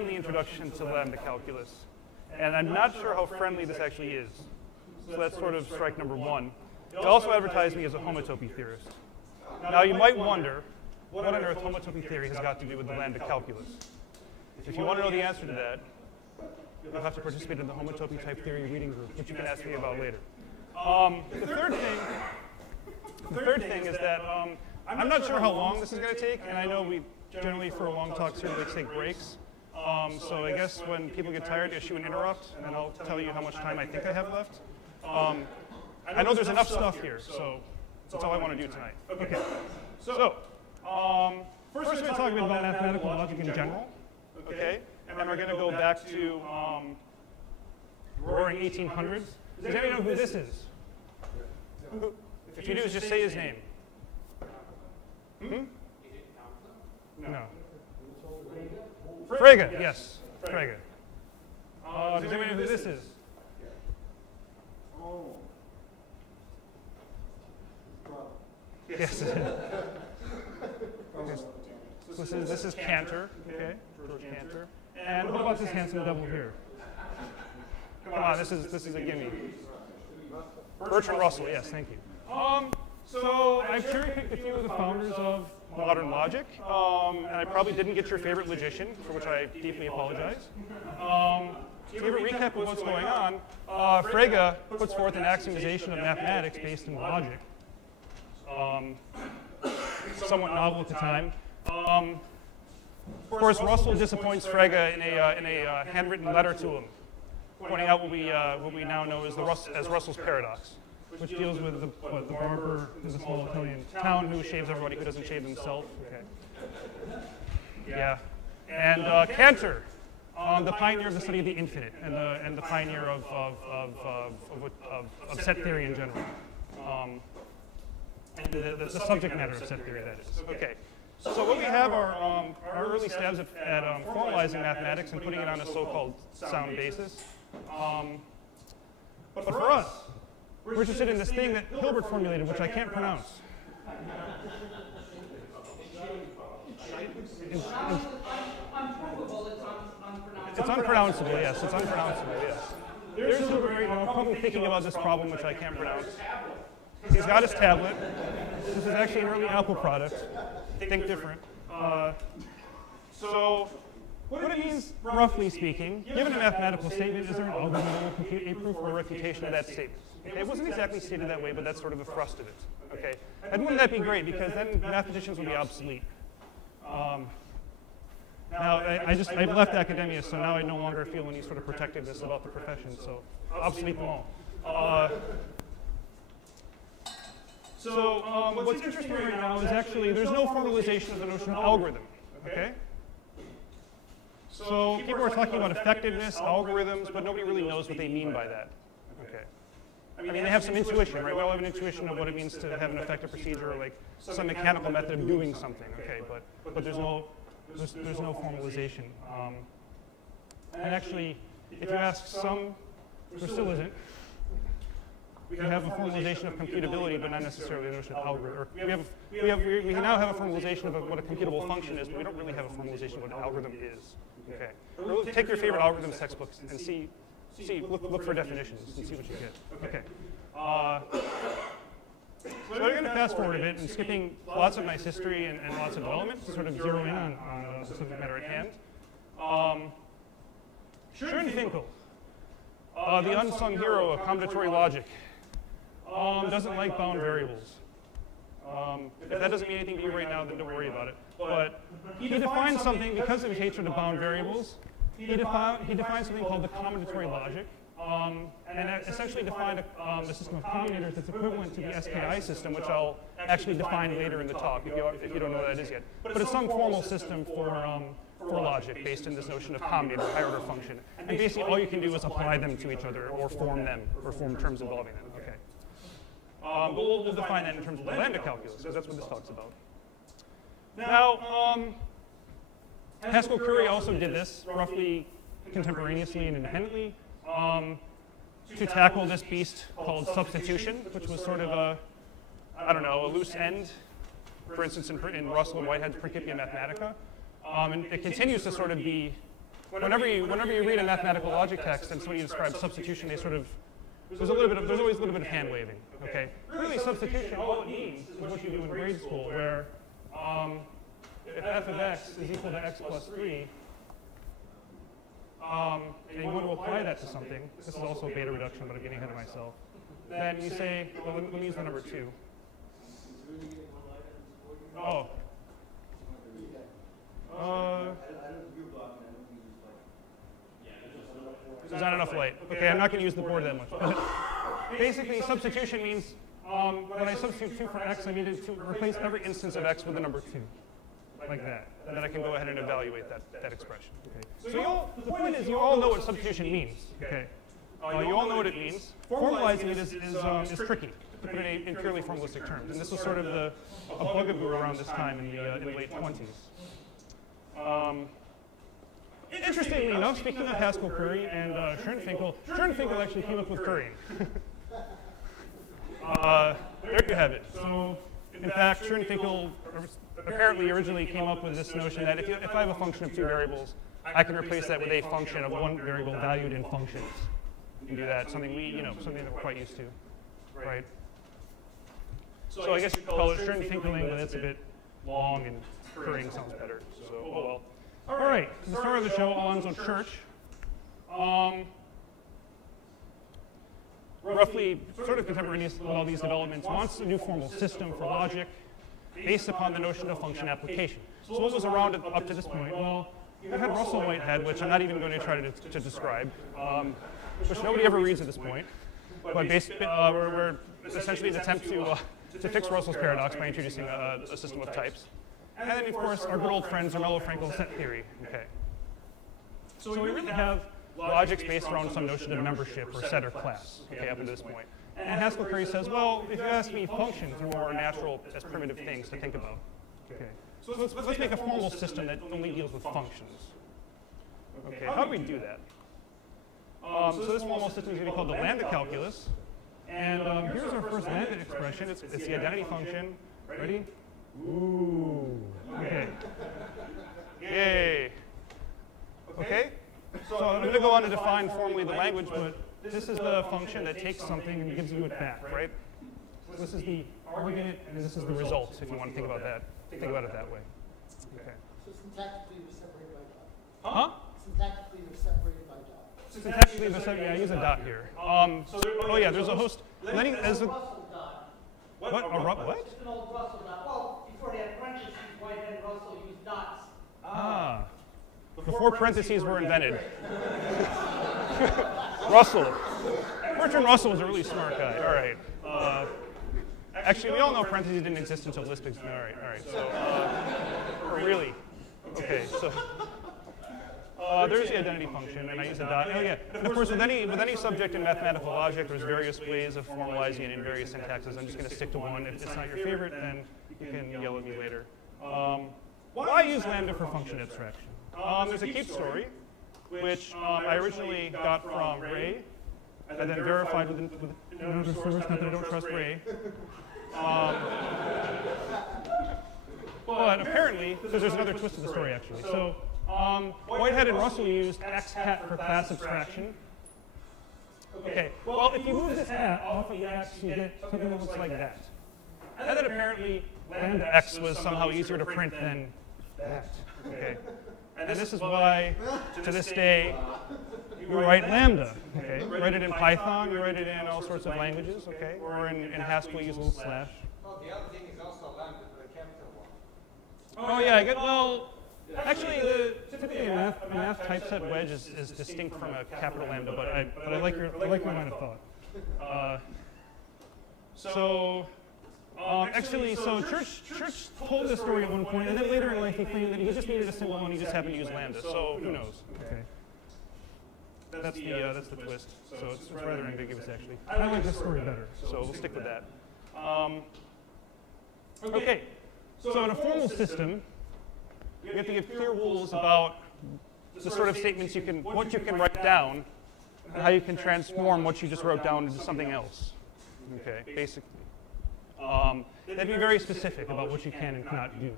friendly introduction to Lambda Calculus. And I'm not sure how friendly this actually is. So that's sort of strike number one. It also advertised me as a homotopy theorist. Now you might wonder, what on earth homotopy theory has got to do with the Lambda Calculus? If you want to know the answer to that, you'll have to participate in the homotopy type theory reading group, which you can ask me about later. The third thing is that I'm not sure how long this is going to take, and I know we generally, for long talks here, we take breaks. So I guess when people get tired, issue an interrupt, and then I'll tell you how much time I think I have left. I know there's enough stuff here, so that's all I want to do tonight. Okay. So first we're going to talk a bit about mathematical logic in general. Okay. And then we're going to go back to roaring 1800s. Does anybody know who this is? If you do, just say his name. Hmm? No. Frege, yes. Frege. Does anybody know who this is? Yes. This is Cantor, okay? George Cantor. And what about this handsome devil here? Come on, this is a gimme. Bertrand Russell, yes, thank you. So I've cherry-picked a few of the founders of modern logic, and I probably didn't get your favorite logician, for which I deeply apologize. To give a recap of what's going on, Frege puts forth an axiomization of mathematics based in logic. Somewhat novel at the time. Of course, Russell disappoints Frege in a handwritten letter to him, pointing out what we now know as Russell's paradox, which deals with the barber in the small Italian town who shaves everybody who doesn't shave himself. Okay. Yeah. And Cantor, the pioneer of the study of the infinite and the pioneer of set theory in general. And the subject matter of set theory, that is. Okay. So what we have are our early stabs at formalizing mathematics and putting it on a so-called sound basis. But for us, we're interested in this thing that Hilbert formulated, which I can't pronounce. It's unpronounceable, yes. It's unpronounceable, yes. There's Hilbert right now, probably thinking about this problem, which I can't pronounce. He's got his tablet. This is actually an early Apple product. Think different. So what it means, roughly speaking, given a mathematical statement, is there an algorithm that will compute a proof or a refutation of that statement? Okay, it wasn't exactly stated that way, but that's sort of the thrust of it. Okay, and wouldn't that be great? Because then mathematicians would be obsolete. Now, I've left academia, so now I no longer feel any sort of protectiveness about the profession, so obsolete them all. So what's interesting right now is actually there's no formalization of the notion of algorithm, okay? So people are talking about effectiveness, algorithms, but nobody really knows what they mean by that, okay? I mean, they have some intuition, right? We all have an intuition of what it means to have an effective procedure, or like some mechanical method of doing something, okay? But there's no formalization. And actually, if you ask some, there still isn't. We have a formalization of computability, but not necessarily a notion of algorithm. We now have a formalization of what a computable function is, but we don't really have a formalization of what an algorithm is. Okay. Take your favorite algorithms textbooks and look for definitions and see what you get. Okay. So we're going to fast forward a bit and skipping lots of nice history and lots of development to sort of zero in on the subject matter at hand. Schoenfinkel, the unsung hero of combinatorial logic, doesn't like bound variables. If that doesn't mean anything to you right now, then don't worry about it. But he defined something, because of his hatred of bound variables, he defined something called the combinatorial logic, and that essentially defined a system of combinators that's equivalent to the SKI system, which I'll actually define later in the talk if you don't know what that is yet. But it's some formal system for logic based in this notion of combinator, higher order function. And basically all you can do is apply them to each other or form them, or form terms involving them. Okay. But we'll define that in terms of the Lambda calculus, because that's what this talks about. Now, Haskell Curry also did this roughly contemporaneously and independently to tackle this beast called substitution, which was sort of a loose end, for instance, in Russell and Whitehead's Principia Mathematica. And it continues to sort of be whenever you read a mathematical logic text and somebody describes substitution, they sort of, there's always a little bit of hand waving, okay? Really, substitution, all it means is what you do in grade school, where if f of x is equal to x plus 3, and you want to apply that to something, this is also beta reduction, but I'm getting ahead of myself, then you say, well, let me use the number 2. Oh. There's not enough light. Okay, I'm not going to use the board that much. But basically, substitution means when I substitute 2 for x, I need to replace every instance of x with the number 2, like that. And then I can go ahead and evaluate that expression. Okay. So the point is, you all know what substitution means. Okay. You all know what it means. Formalizing it is tricky, to put it in purely formalistic terms. And this was sort of a bugaboo around this time in the late 20s. Interestingly enough, speaking of Haskell Curry and Schoenfinkel actually came up with currying. There you have it. So, in fact, Schoenfinkel apparently originally came up with this notion that if I have a function of 2 variables, I can replace that with a function of 1 variable valued in functions. You can do that, something that we're quite used to, right? So I guess you call it Schoenfinkeling, but it's a bit long, and currying sounds better. So, oh well. All right, to the start of the show, Alonzo Church. Roughly, sort of contemporaneous with all these developments, wants a new formal system for logic based upon the notion of function application. So what was around up to this point? Well, you had Russell Whitehead, which I'm not even going to try to describe, which nobody ever reads at this point. But we're essentially an attempt to fix Russell's paradox by introducing a system of types. And then, of course, our good old friend Zermelo Fraenkel's set theory. Okay. So we really have logics based around some notion of membership or set or class, okay, up to this point. And Haskell Curry says, well, if you ask me, functions are more natural as primitive things to think about. Okay. So let's make a formal system that only deals with functions. Okay, how do we do that? So this formal system is going to be called the Lambda Calculus. And here's our first Lambda expression. It's the identity function. Ready? Ooh. Okay. Yay. Okay? So I'm going to go on to define formally the language, but this is the function that takes something and gives you it back, right? So this is the argument, and this is the result, if you want to think about that. Think about it that way. Okay. So syntactically, they're separated by dot. Huh? Syntactically, they're separated by dot. Syntactically, yeah, I use a dot here. Oh yeah, there's a host. Russell dot. What? What? Just an old Russell dot. Well, before they had parentheses, Whitehead and Russell used dots. Ah. Before parentheses were invented. Russell. Bertrand Russell was a really smart guy. All right. Actually, we all know parentheses didn't exist until Lisp. All right. So, really. Okay. So. There's the identity function, and I use a dot. Oh yeah, and of course with any subject in mathematical logic, there's various ways of formalizing it in various syntaxes. I'm just going to stick to one. If it's not your favorite, then you can yell at me later. Why use lambda for function abstraction? There's a cute story, which I originally got from Ray, and then verified with another source. Not that I don't trust Ray. But apparently, there's another twist to the story actually. So. Whitehead and Russell used x hat for class abstraction. Okay, well, if you move this hat off of the x, you get something that looks like that. And then apparently, lambda x was somehow easier to print than that. Okay, and this is why, to this day, you write lambda. Okay, you write it in Python, you write it in all sorts of languages. Okay, or in Haskell, you use a little slash. Oh, the other thing is also lambda for the capital one. Oh yeah, well. Actually, typically a math typeset wedge is distinct from a capital lambda, but I like your line of thought. Actually, Church told this story at one point, and then later in life he claimed that he just needed a symbol and he just happened to use lambda. So who knows? Okay. That's the twist. So it's rather ambiguous actually. I like this story better, so we'll stick with that. Okay. So in a formal system, you have to give clear rules about the sort of statements what you can write down, and how you can transform what you just wrote down into something else. Okay, basically. That'd be very specific about what you can and cannot do.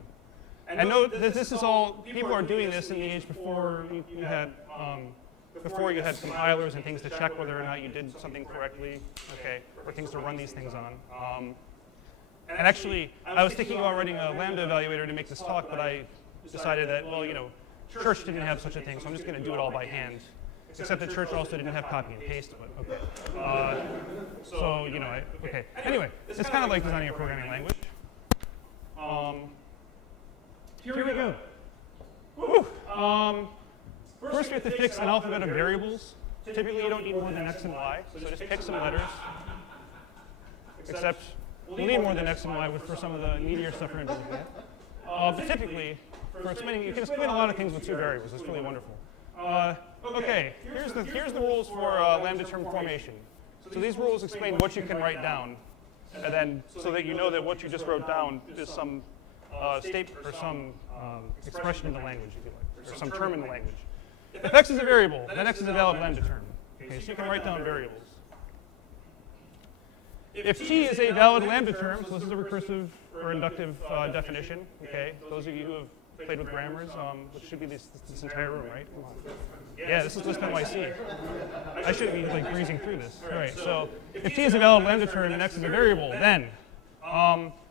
And note that this is all, people are doing this in the age before you had compilers and things to check whether or not you did something correctly, okay, or things to run these things on. And actually, I was thinking about writing a Lambda evaluator to make this talk, but I decided that, well, you know, Church didn't have such a thing, so I'm just going to do it all by hand. Except that Church also didn't have copy and paste, but okay. So, you know, okay. Anyway, it's kind of like designing a programming language. Here we go. Woo. First, we have to fix an alphabet of variables. Typically, you don't need more than X and Y, so just pick some letters. Except, we'll need more than X and Y for some of the needier stuff we're going to do. But typically, for explaining, you can explain a lot of things with two variables. It's really wonderful. Okay, here's the rules for lambda term formation. So these rules explain what you can write down, and then so that you know that what you just wrote down is some statement or some expression in the language, if you like, or some term in the language. If X is a variable, then X is a valid lambda term. Okay, so you can write down variables. If T is a valid lambda term, so this is a recursive or inductive definition, okay? Those of you who have played with grammars, which should be this entire room, right? Yeah, this is Lisp NYC. I shouldn't be like breezing through this. All right, so if T is a valid lambda term and X is a variable, then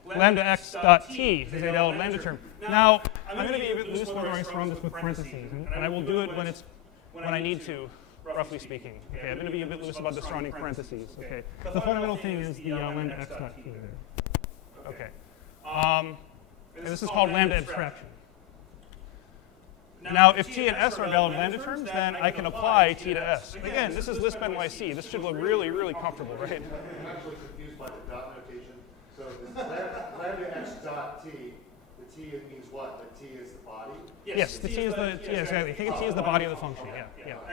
lambda x dot T is a valid lambda term. Now, I'm going to be a bit loose whether I surround this with parentheses, and I will do it when I need to, roughly speaking. Okay, I'm going to be a bit loose about the surrounding parentheses. Okay, the fundamental thing is the lambda x dot T there. Okay, and this is called lambda abstraction. Now, if T and S are valid lambda terms, then I can apply T to S. Again, this is Lisp NYC. This should look really, really comfortable, right? I'm actually confused by the dot notation. So this lambda x dot T, the T means what? The T is the body? Yes, the T is the, yeah, exactly. Think of T as the body of the function, yeah.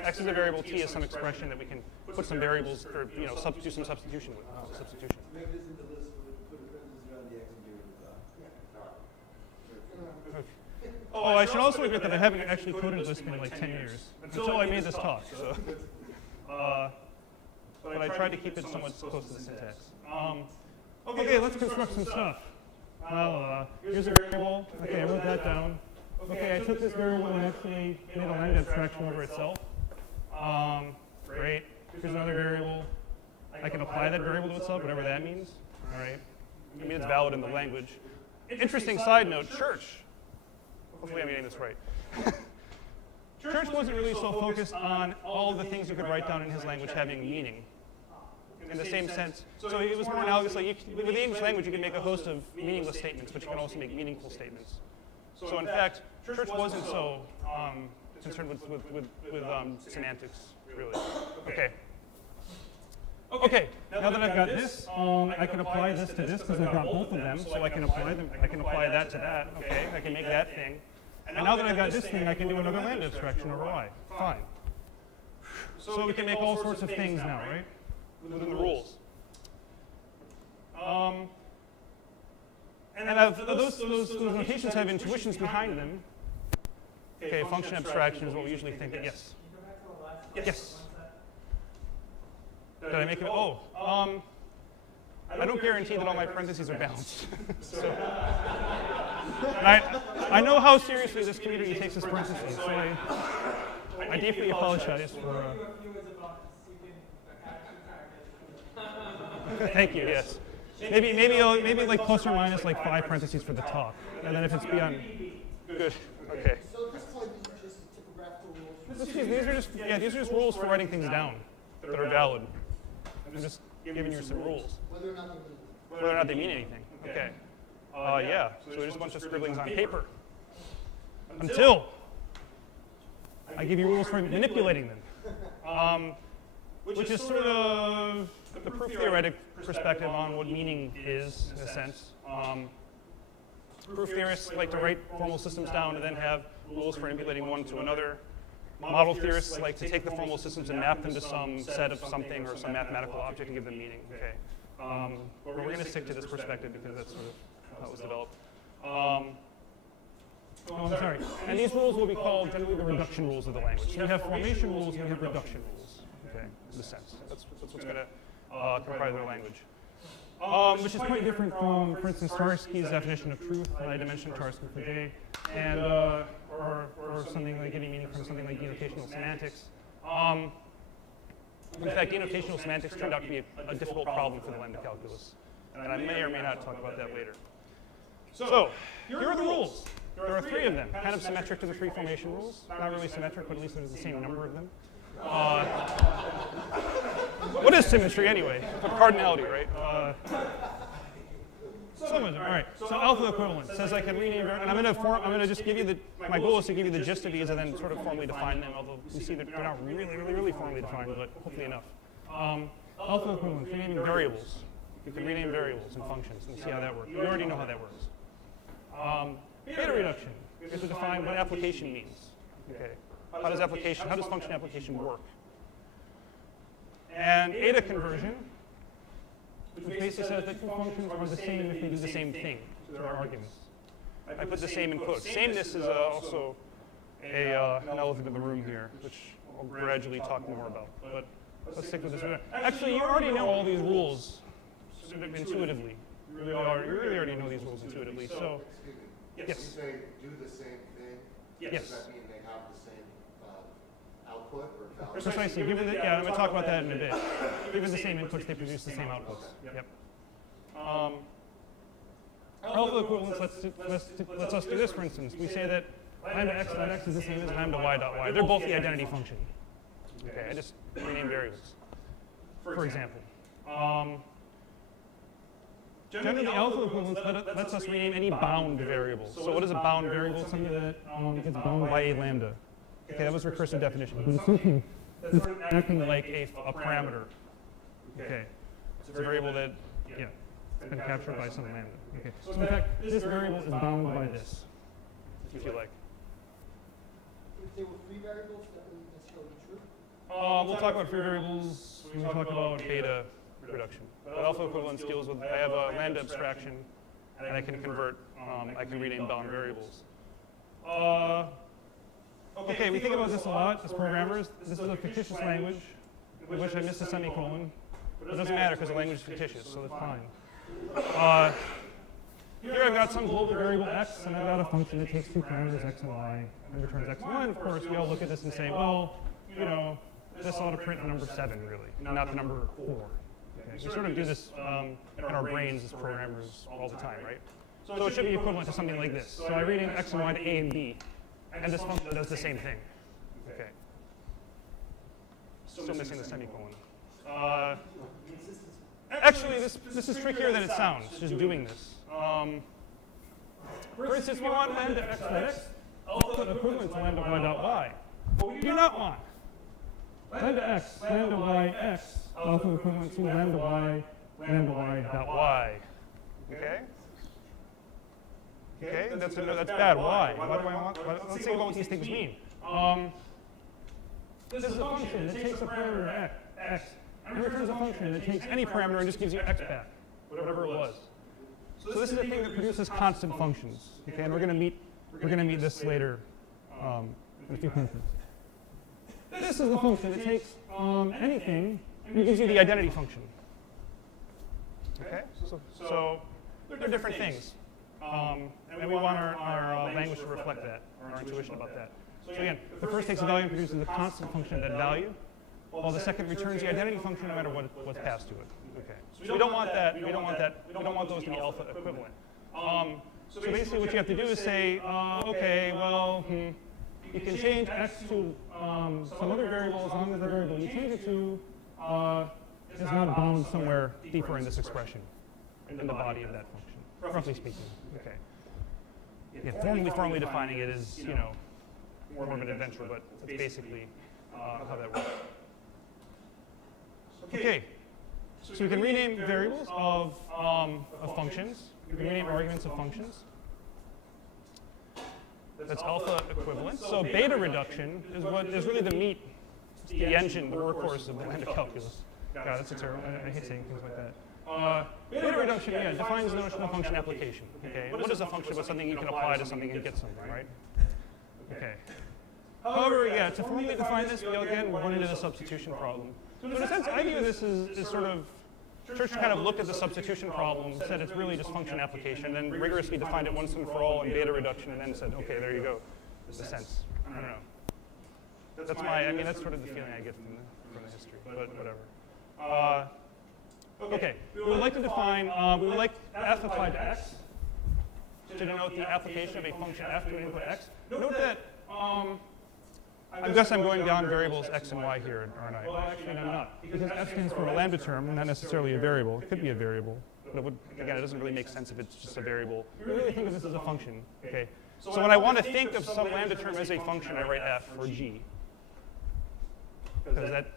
X is a variable, T is some expression that we can put some variables, or, you know, do some substitution with. Substitution. Make this into Lisp, put a parenthesis around the X and do it with Okay. Oh, I should also admit that I haven't actually coded Lisp in like 10 years, until I made this talk, so. But I tried to keep it somewhat close to the syntax. Okay, let's construct some stuff. Well, here's a variable. Okay, I wrote that down. Okay, I took this variable and actually made a lambda abstraction over itself. Great. Here's another variable. I can apply that variable to itself, whatever that means. All right. I mean, it's valid in the language. Interesting side note, Church. Hopefully I'm getting this right. Church wasn't really so focused on all the things you could write down in his language having meaning. In the same sense. So it was more analogous. Like with the English language, you can make a host of meaningless statements, but you can also make meaningful statements. So in fact, Church wasn't so concerned with semantics, really. Okay. Okay. Now that I've got this, I can apply this to this because I've got both of them. So I can apply them. I can apply that to that. Okay. I can make that thing. And now that I've got this thing, I can do another lambda abstraction over Y. Fine. So we can make all sorts of things now, right? Within the rules. And those notations have intuitions behind them. Okay, function abstraction is what we usually think. Yes. Yes. Did I make it? Oh, I don't guarantee that all my parentheses are balanced. So, I know how seriously this community takes this parentheses, so I deeply apologize for. Thank you. Yes. Maybe like plus or minus like 5 parentheses for the talk, and then if it's beyond, good. Okay. So at this point, these are just typographical rules. These are just rules for writing things down that are valid. I'm just giving you some rules. Whether Whether or not they mean anything. Okay. Yeah. So there's just a bunch of scribblings on paper. Until I give you rules for manipulating them, which is sort of the proof theoretic perspective on what meaning is, in a sense. Proof theorists like to write formal systems down and then have rules for manipulating one to another. Model theorists like to take the formal systems and map them to some set of something or some mathematical object and give them meaning. Okay. But we're going to stick to this perspective because that's sort of how it was developed. I'm sorry. And these rules will be called generally the reduction rules of the language. So we have formation rules and we have reduction rules. Okay, in a sense. That's what's going to comprise our language. which is quite different from, for instance, Tarski's definition of truth, high-dimensional Tarski for J, and or something like getting meaning from something like denotational semantics. In fact, denotational semantics turned out to be a difficult problem for the Lambda calculus, and I may or may not talk about that later. So here are the rules. There are 3 of them, kind of symmetric to the 3 formation rules. Not really symmetric, but at least there's the same number of them. What is symmetry anyway? Cardinality, right? Some of them. All right. So alpha equivalent says I can rename, and I'm going to just give you my goal is to give you the gist of these and then sort of formally define them. Although you see that they're not really formally defined, but hopefully enough. Alpha equivalent, renaming variables. You can rename variables and functions and see how that works. You already know how that works. Beta reduction. You have to define what application means. Okay. How does function application work? And eta conversion, which basically says that 2 functions are the same if they do the same thing to their arguments. I put the same in quotes. Sameness is also an elephant in the room here, which I'll gradually talk more about. But let's stick with this. Actually, you already know all these rules sort of intuitively. You really already know these rules intuitively. So, yes. You say do the same thing. Yes. Does that mean they have the same output or value? Precisely. Yeah, I'm going to talk about that in a bit. Given the same inputs, they produce the same outputs. Yep. Alpha equivalence lets us do this, for instance. We say that lambda x dot x is the same as lambda y dot y. They're both the identity function. Okay, I just rename variables, for example. Generally, alpha equivalence lets us rename any bound variable. So what is a bound variable? It's something that gets bound by a lambda. Okay, that was recursive definition. It's something that's acting like a parameter. Okay, it's a variable that, yeah, has been captured by some lambda. Okay, so in fact, this variable is bound by this, if you like. If there were 3 variables, that wouldn't necessarily be true? We'll talk about free variables when we talk about beta reduction. But alpha equivalence deals with, I have a lambda abstraction, and I can convert, I can rename bound variables. Okay, we think about this a lot as programmers. This is a fictitious language in which I missed a semicolon. But it doesn't matter because the language is fictitious, so that's fine. Here I've got some global variable x, and I've got a function that takes 2 parameters, x and y, and returns x and y. And of course, we all look at this and say, well, you know, this ought to print the number 7, really, not the number 4. Okay? We sort of do this in our brains as programmers all the time, right? So it should be equivalent to something like this. So I rename x and y to a and b, and this function does the same thing. Okay. Still missing the semicolon. Actually, this is trickier than it sounds, just doing this. For instance, we want lambda x dot x alpha equivalent to lambda y dot y. But we do not want lambda x, lambda y x alpha equivalent to lambda y dot y. Okay? Okay, that's bad. Why? Why do I want? Let's think about what these things mean. This is a function that takes a parameter x and returns a function that takes any parameter and just gives you x back, whatever it was. So this is a thing that produces constant functions. Okay, and we're going to meet this later in a few concepts. This is the function that takes anything and gives you the identity function. Okay, so they're different things. And we want our language to reflect that, or our intuition about that. So again, the first takes a value and produces a constant function at that value, while the second returns the identity function no matter what's passed to it. Okay. So we don't want that. We don't want those to be alpha equivalent. So basically, what you have to do is say, okay, well, you can change x to some other variable as long as the variable you change it to is not bound somewhere deeper in this expression, in the body of that function, roughly speaking. Okay. Yeah, formally defining it is, you know, more of an adventure, but it's basically how that works. Okay. So we can rename variables of functions. We can rename arguments of functions. That's alpha equivalent. So beta reduction is really the meat, the engine, the workhorse of the Lambda calculus. God, that's a terrible. I hate saying things like that. Beta reduction, yeah, defines the notion of function application. Okay, what is a function but something you can apply to something and get something, right? Okay. However, yeah, to formally define this, we again run into the substitution problem. So in a sense, I view this as sort of Church kind of looked at the substitution problem, said it's really just function application, then rigorously defined it once and for all in beta reduction, and then said, okay, there you go, the sense. I don't know. That's that's sort of the feeling I get from the history, but whatever. Okay, we would like to define, we would like f applied to x to denote the application of a function f to an input x. Note that, I guess I'm going beyond variables x and y here, aren't I? Well, actually, I'm not. Because f stands for a lambda term, not necessarily a variable. It could be a variable, but again, it doesn't really make sense if it's just a variable. We really think of this as a function, okay? So when I want to think of some lambda term as a function, I write f or g. Because that,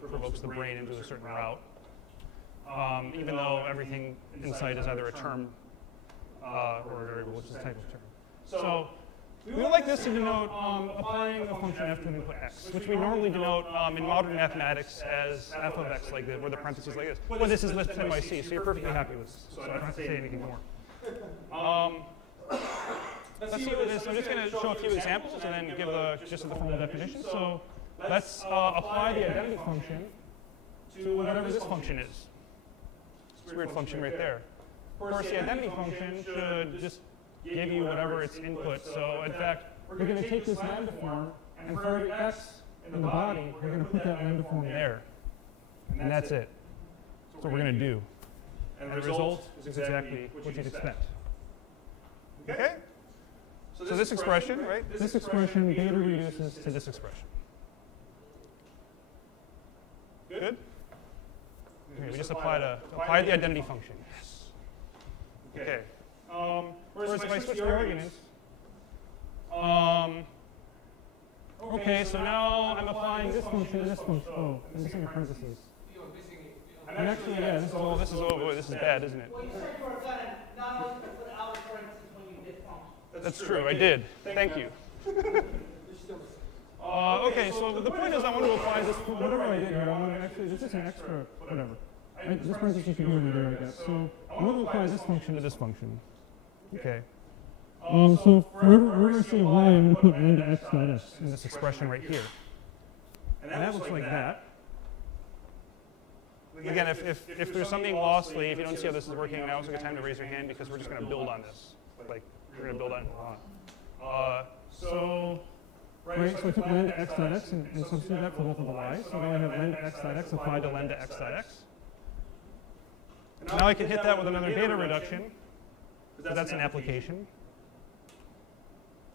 provokes the brain into a certain route. Even though everything inside is either a term or a variable, which is a type of term. So we would like this to denote applying a function f to an input x, which we normally denote in modern mathematics as f of x, like this, with the parentheses like this. Well, this is Lisp NYC, so you're perfectly happy with this, so I don't have to say anything more. Let's see what it is. So I'm just going to show a few examples and then give the gist of the formal definition. So let's apply the identity function to whatever this function is. This weird function right there. Of course, the identity function should just give you whatever its input. So in fact, we're going to take this lambda form, and for every x in the body, we're going to put that lambda form there. And that's it. That's what we're going to do. And the result is exactly what you'd expect. Okay? So this expression, right? This expression beta reduces to this expression. Good? Okay, we just apply the identity function. Yes. Okay. Whereas if I switch the arguments, okay, so now I'm applying this function and this function. Oh, I'm missing the parentheses. And actually, yeah, this is bad, isn't it? Well, you said you were going to not only put out parentheses when you did function. That's true, I did. Thank you. Okay, so the point is I want to apply this, whatever I did here, I want to actually, this is an extra, whatever. This parentheses should be over there, I guess. So I want to apply this function to this function. Okay. So wherever I say y, I'm going to put lambda x dot s in this expression right here. And that looks like that. Again, if there's something lostly, if you don't see how this is working, now's a good time to raise your hand because we're just going to build on this. Like, we're going to build on it. So I took lambda x dot x and substituted that for both of the y's. So now I have lambda x dot x applied to lambda x dot x. And now I can hit that with another beta reduction, because that's an application.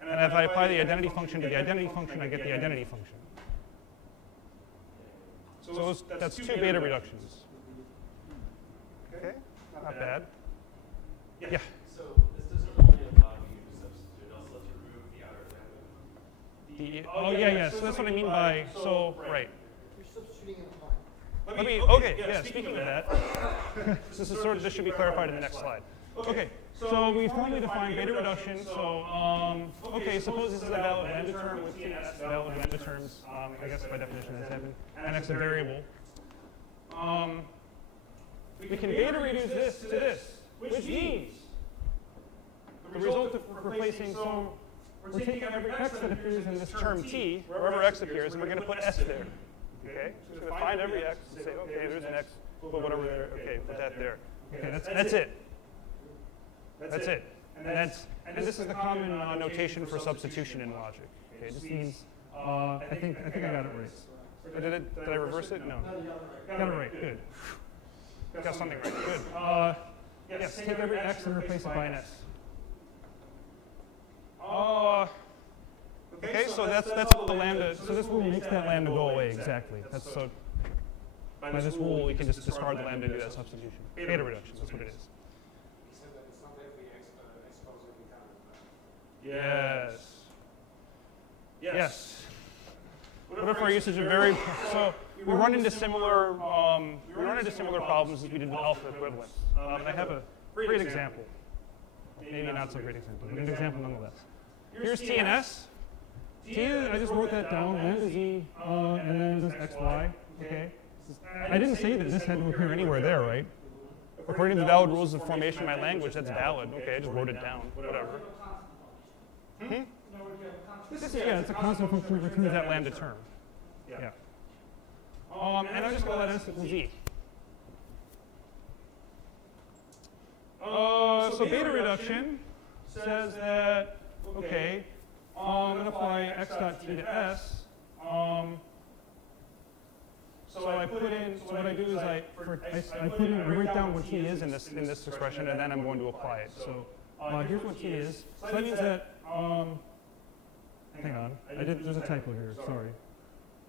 And if I apply the identity function to the identity function, I get the identity function. So that's two beta reductions. Okay, not bad. Yeah. So this doesn't only allow you to substitute, it also lets you remove the outer lambda. Oh yeah. So that's what I mean by right. You're substituting in time. Let me. Okay. Yeah. Speaking of that, this should be clarified in the next slide. Okay. So we formally define beta reduction. So okay, suppose this is a valid lambda term with TNS valid lambda terms. I guess by definition that's heaven. And x a variable. We can beta reduce this to this, which means the result of replacing. So we're taking every x that appears in this term t, wherever x appears, and we're going to put s there. Okay. So we're going to find every x and say, okay, there's an x. Put whatever there. Okay, put that there. Okay, that's it. That's it. And this is the common notation for substitution in logic. Okay, it just means I think I got it right. Did I reverse it? No. Got it right. Good. Got something right. Good. Yes. Take every x and replace it by an s. Okay. So that's the lambda. So this rule makes that lambda go away exactly. That's so. By this rule, we can just discard the lambda and do that substitution. Beta reduction. That's what it is. Yes. What if our usage of very so we run into similar problems as we did with alpha equivalence. I have a great example. Maybe not so great example, but an example nonetheless. Here's T and S. T, I just wrote that down. Lambda z, and then this x y. Okay. I didn't say that this had to appear anywhere there, right? According to the valid rules of formation of my language, that's valid. Okay, I just wrote it down. Whatever. It's a constant function that returns that lambda term. Yeah. And I'm just going to let s equal z. so beta reduction says that, okay, I'm going to apply x dot t to s. So I put in, so what I do is I write down what t is in this expression, and then I'm going to apply it. So here's what t is. So that means that, hang on, there's a typo here, sorry.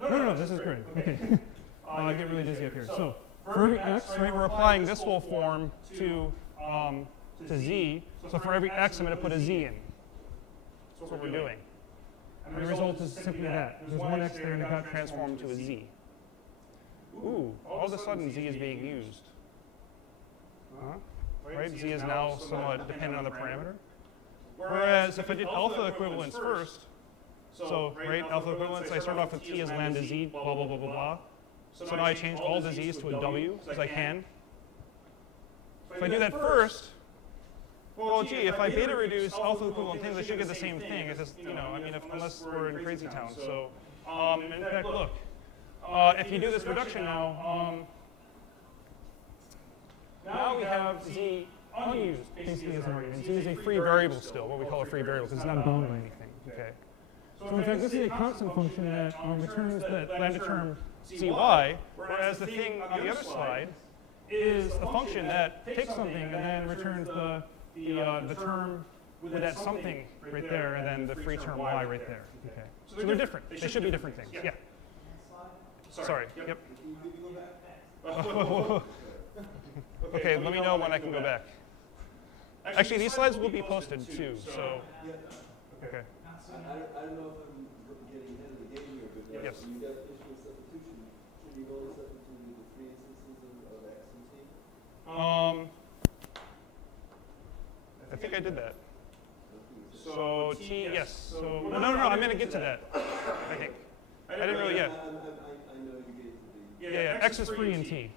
No, this is great, okay. I get really dizzy up here. So for every x, right, we're applying this whole form to z. So for every x, I'm going to put a z in. That's what we're doing. And the result is simply that. There's one x there, and it got transformed to a z. Ooh, all of a sudden z is being used. Right, z is now somewhat dependent on the parameter. Whereas if I did alpha equivalence first, so right, alpha equivalence, I start off with t as lambda z, blah, blah, blah, blah, blah. So now I change all the z's to a w, as I can. If I do that first, well, gee, if I beta reduce alpha equivalent things, I should get the same thing. It's just, I mean, unless we're in crazy town. So, in fact, look. If you do this reduction now, now we have z unused, basically as an argument. Z is a free variable still, what we call a free variable, because it's not bound by anything. Okay. So in fact, this is a constant function that returns the lambda term zy, whereas the thing on the other side is a function that takes something and then returns the term with that something right there, and then the free term y right there. Okay. So they're different. They should be different things. Yeah. Sorry. Yep. Okay, let me know when I can go back. Actually, these slides will be posted too, so. Okay. I don't know if I'm getting ahead of the game here, but yes. You got issue with substitution. Should you only substitute the three instances of x and t? I think I did that. So t, yes. So no, I'm going to get to that. I think. I didn't really yet. I know you get to the. Yeah, x is free in t.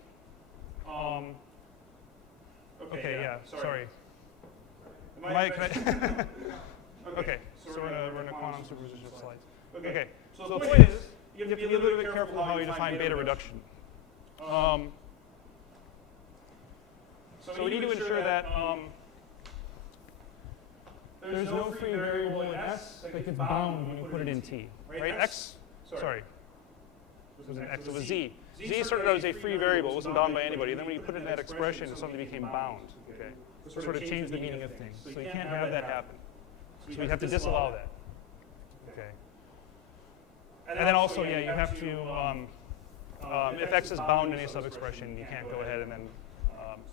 Okay, yeah, sorry. Can I? Okay, so we're in a quantum superposition of slides. Okay, so the point is, you have to be a little bit careful how you define beta reduction. So we need to ensure that there's no free variable in s that gets bound when you put it in t. Right? X, sorry. This was an x, it was z. Z started out as a free variable, it wasn't bound by anybody. Then when you put it in that expression, something became bound. Okay? So sort of changed the meaning of things. So you can't have that happen. So you have to disallow that. Okay. And then also, yeah, you have to, if x is bound in a sub-expression, you can't go ahead and then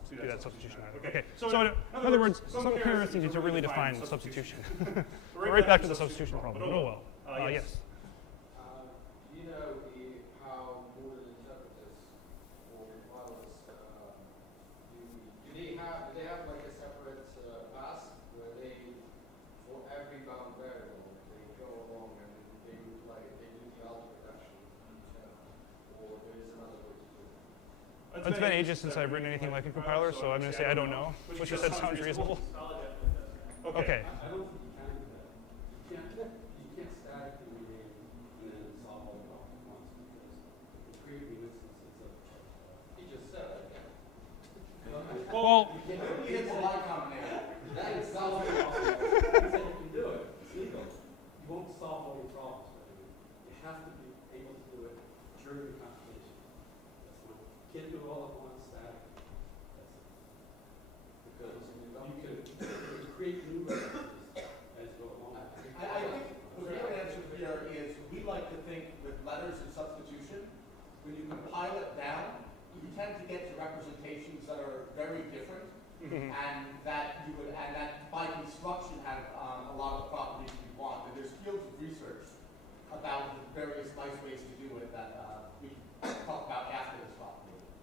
do that substitution either. Okay. So in other words, some parents need to really define substitution. We're right back to the substitution problem. Oh well. Yes. Do you know how Moodle interpreters or compilers do they have like a separate pass where they, for every bound variable, they go along and they do the alpha reduction, or there is another way to do it? It's been ages since I've written anything like a compiler, so I'm going to say I don't know, which you said sounds reasonable. Okay. I don't think you can do that. You can't static the rename and then solve all the problems at once, because you create new instances of. He just said that again. Well, It's a lie combination. That is solving problems. He said you can do it. It's legal. You won't solve all your problems, but you have to be able to do it during the computation. That's not. You can't do it all at once static. That's it. Because you can create new references as you go along. I think the real answer here is we like to think with letters and substitution, when you compile it down, you tend to get to representations that are very different, and that by construction have a lot of the properties we want. And there's fields of research about the various nice ways to do it that we can talk about after this talk.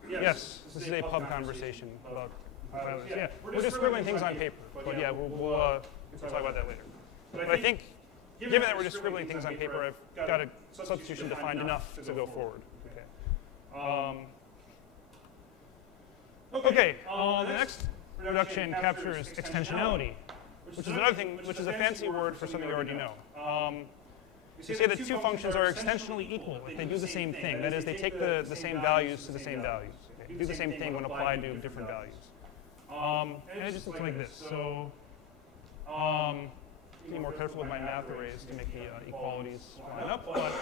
yes, this is a pub conversation about compilers. Yeah, we're just scribbling things on paper, but yeah, we'll talk about that later. But I think, given that we're just scribbling things on paper, I've got a substitution defined enough to go forward. Okay. The next reduction captures extensionality, which is another thing, which is a fancy word for something you already know. You say that two functions are extensionally equal if they do the same thing. That is, they take the same values to the same values. Okay? Do the same thing when applied to different values. And it just looks like this. So be more careful with my math arrays to make the equalities line up. But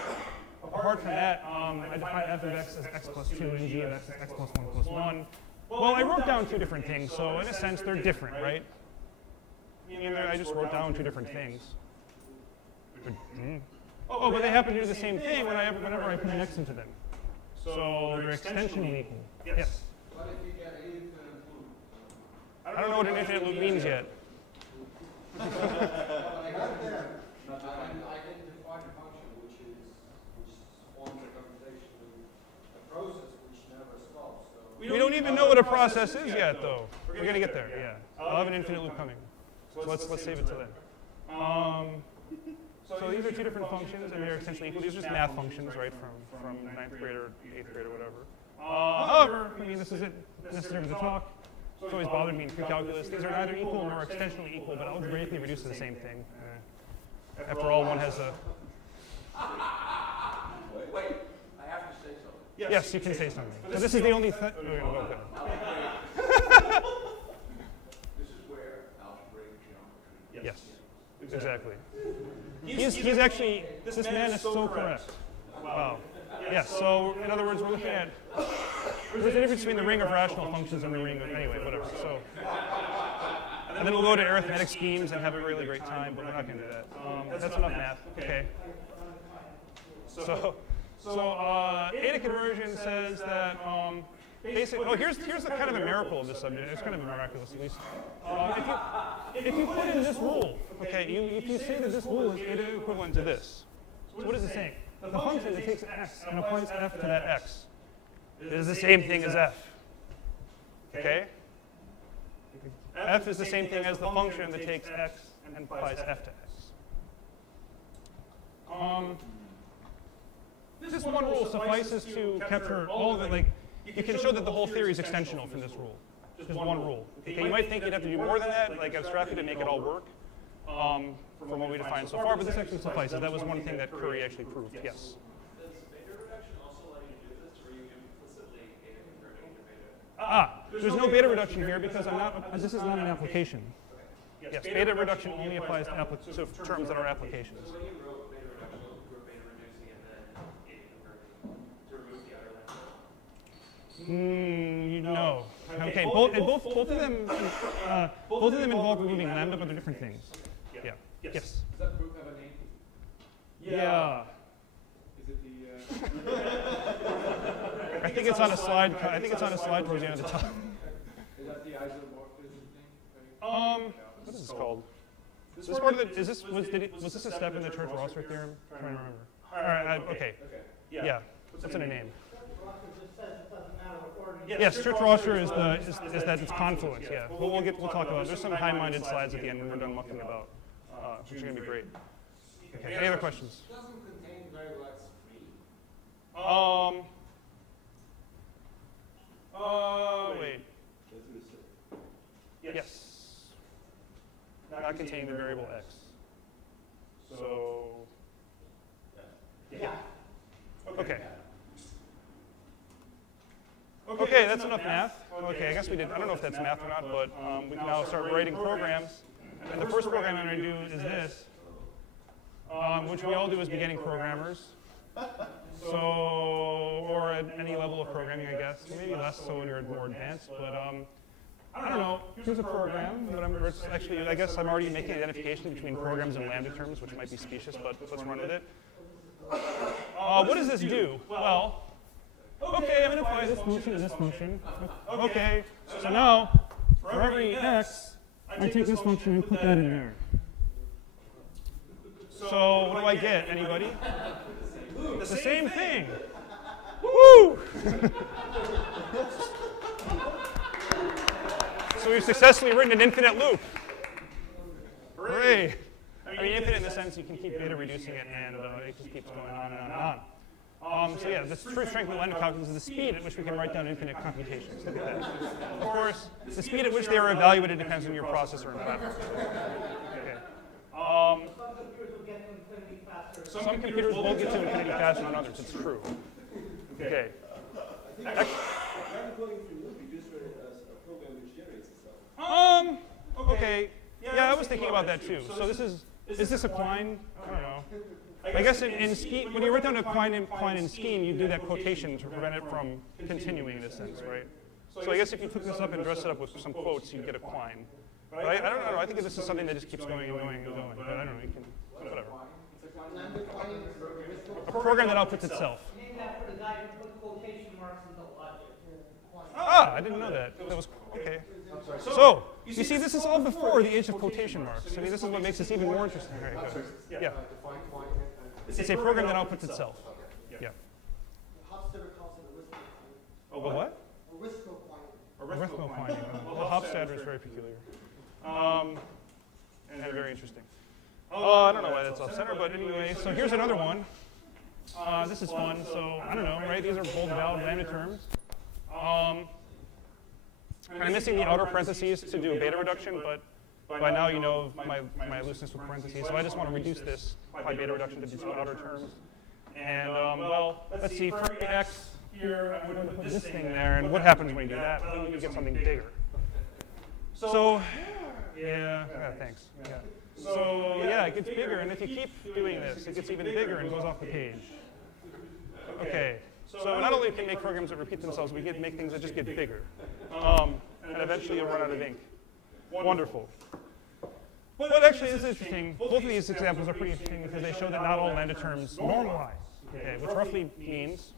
apart from that, I define f of x as x plus 2 and g of x as x plus 1 plus 1. Well, I wrote down two different things, so in a sense, they're different, right? I just wrote down two different things. Oh, but they happen to do the same thing whenever I put an x into them. So they're extensionally equal. Yes? What if you get an infinite loop? I don't know what an infinite loop means yet. I can define a function which forms a computational process which never stops. So We don't even know what a process is yet, though. We're going to get there, yeah. I'll have an infinite loop coming. So let's save it to then. So these are two different functions, and they're essentially equal. These are just math functions, right, from 9th grade or 8th grade or whatever. However, I mean, this isn't necessarily the talk. It's always bothered me in pre-calculus. These are neither equal nor extensionally equal, but algebraically reduced to the same thing. After all, one has a... Wait, I have to say something. Yes, you can say something. So this is the only thing... This is where algebraic geometry. Yes, exactly. He's actually... This man is so correct. Wow. Yes, so in other words, we're looking at... There's a difference between the ring of rational functions and the ring of... Anyway, whatever. So, and then we'll go to arithmetic schemes and have a really great time, but we're not going to do that. That's enough math. Okay. So eta conversion says that basically... Oh, here's the kind of a miracle of this subject. It's kind of miraculous, at least. If you put in this rule, okay, if you say that this rule is eta equivalent to this, so what is it saying? The function that takes x and applies f to that x is the same thing as f. Okay? F is the same thing as the function that takes x and applies f to x. This one rule suffices to capture all of it. Like, you can show that the whole theory is extensional from this rule. Just one rule. Okay, you might think you'd have to do more than that, like abstractly, to make it all work. From what we defined so far, but this actually suffices. That was one thing that Curry actually proved. Yes. Does beta reduction also allow you to do this, or are you implicitly beta converting to beta? There's no beta reduction here because this is not an application. Yes, beta reduction only applies to terms that are applications. So when you wrote beta reduction, you were beta reducing and then beta converting to remove the outer lambda? No. Okay, both of them involve removing lambda, but they're different things. Yeah. Yes. does that proof have a name? Yeah. Is it the I think it's on a slide. I think it's on a slide towards the end of the talk. is that the isomorphism thing? What is this called? Is this part of the? Is this was this a step in the Church-Rosser theorem? I'm trying to remember. All right. Okay. Yeah. What's in a name? Yes, Church-Rosser is that it's confluence. Yeah. We'll talk about it. There's some high-minded slides at the end when we're done mucking about, which are going to be great. Okay. Any other questions? It doesn't contain variable x free. Wait. Yes. Not containing the variable x. So. Yeah. Okay. Okay, that's enough math. Okay, I guess we did. I don't know if that's math or not, but we can now start writing programs. And the first program I'm going to do is this, which we all do as beginning programmers. So, or at any level of programming, I guess. Maybe less so when you're more advanced, but I don't know. Here's a program, but actually, I guess I'm already making identification between programs and lambda terms, which might be specious, but let's run with it. What does this do? Well, okay, I'm going to apply this function to this function. Okay, so now, for every x, I take this function and put that in there. So what do I get? Anybody? The same thing. Woo! So we've successfully written an infinite loop. Hooray! I mean, infinite in the sense you can keep beta reducing it, and it just keeps going on and on and on. So yeah, the true strength of Lambda calculus is the speed at which we can write down infinite computations. Look at that. Of course, the speed at which they are evaluated depends on your processor and platform. Okay. Some computers will get to infinity faster than others. It's true. Okay. Rather going through loop, you just write a program which generates itself. Okay. Yeah, I was thinking about that too. So is this a Quine? I don't know. I guess in scheme, when you write down a Quine in scheme, you do that quotation to prevent it from continuing in a sense, right? So I guess if you took this up and dressed it up with some quotes, you'd get a Quine. But I don't know. I think this is something that just keeps going and going and going. But I don't know. You can whatever. A program that outputs itself. Named after the guy who put quotation marks into logic. Ah, I didn't know that. That was okay. So you see, this is all before the age of quotation marks. I mean, this is what makes this even more interesting. Right, yeah. It's a program that outputs itself. Yeah. Hofstadter calls it a What? Arithmoquining. Well, Hofstadter is very peculiar. And very interesting. I don't know why that's off-center, but anyway, so here's another one. This is fun. So I don't know, right? These are bold valid lambda terms. I'm missing the outer parentheses to do a beta reduction, but by now you know my looseness with parentheses. So I just want to reduce this by beta reduction to the two outer terms. And well, let's see, for x here, I'm going to put this thing there. And what happens when you do that? Well, you get something bigger. So yeah, thanks. Yeah. So yeah, it gets bigger, and if you keep doing this, it gets even bigger and goes off the page. Okay. So not only can we make programs that repeat themselves, we can make things that just get bigger. And eventually you'll run out of ink. Wonderful. But actually, this is interesting. Both of these examples are pretty interesting because they show that not all lambda terms normalize, okay, which roughly means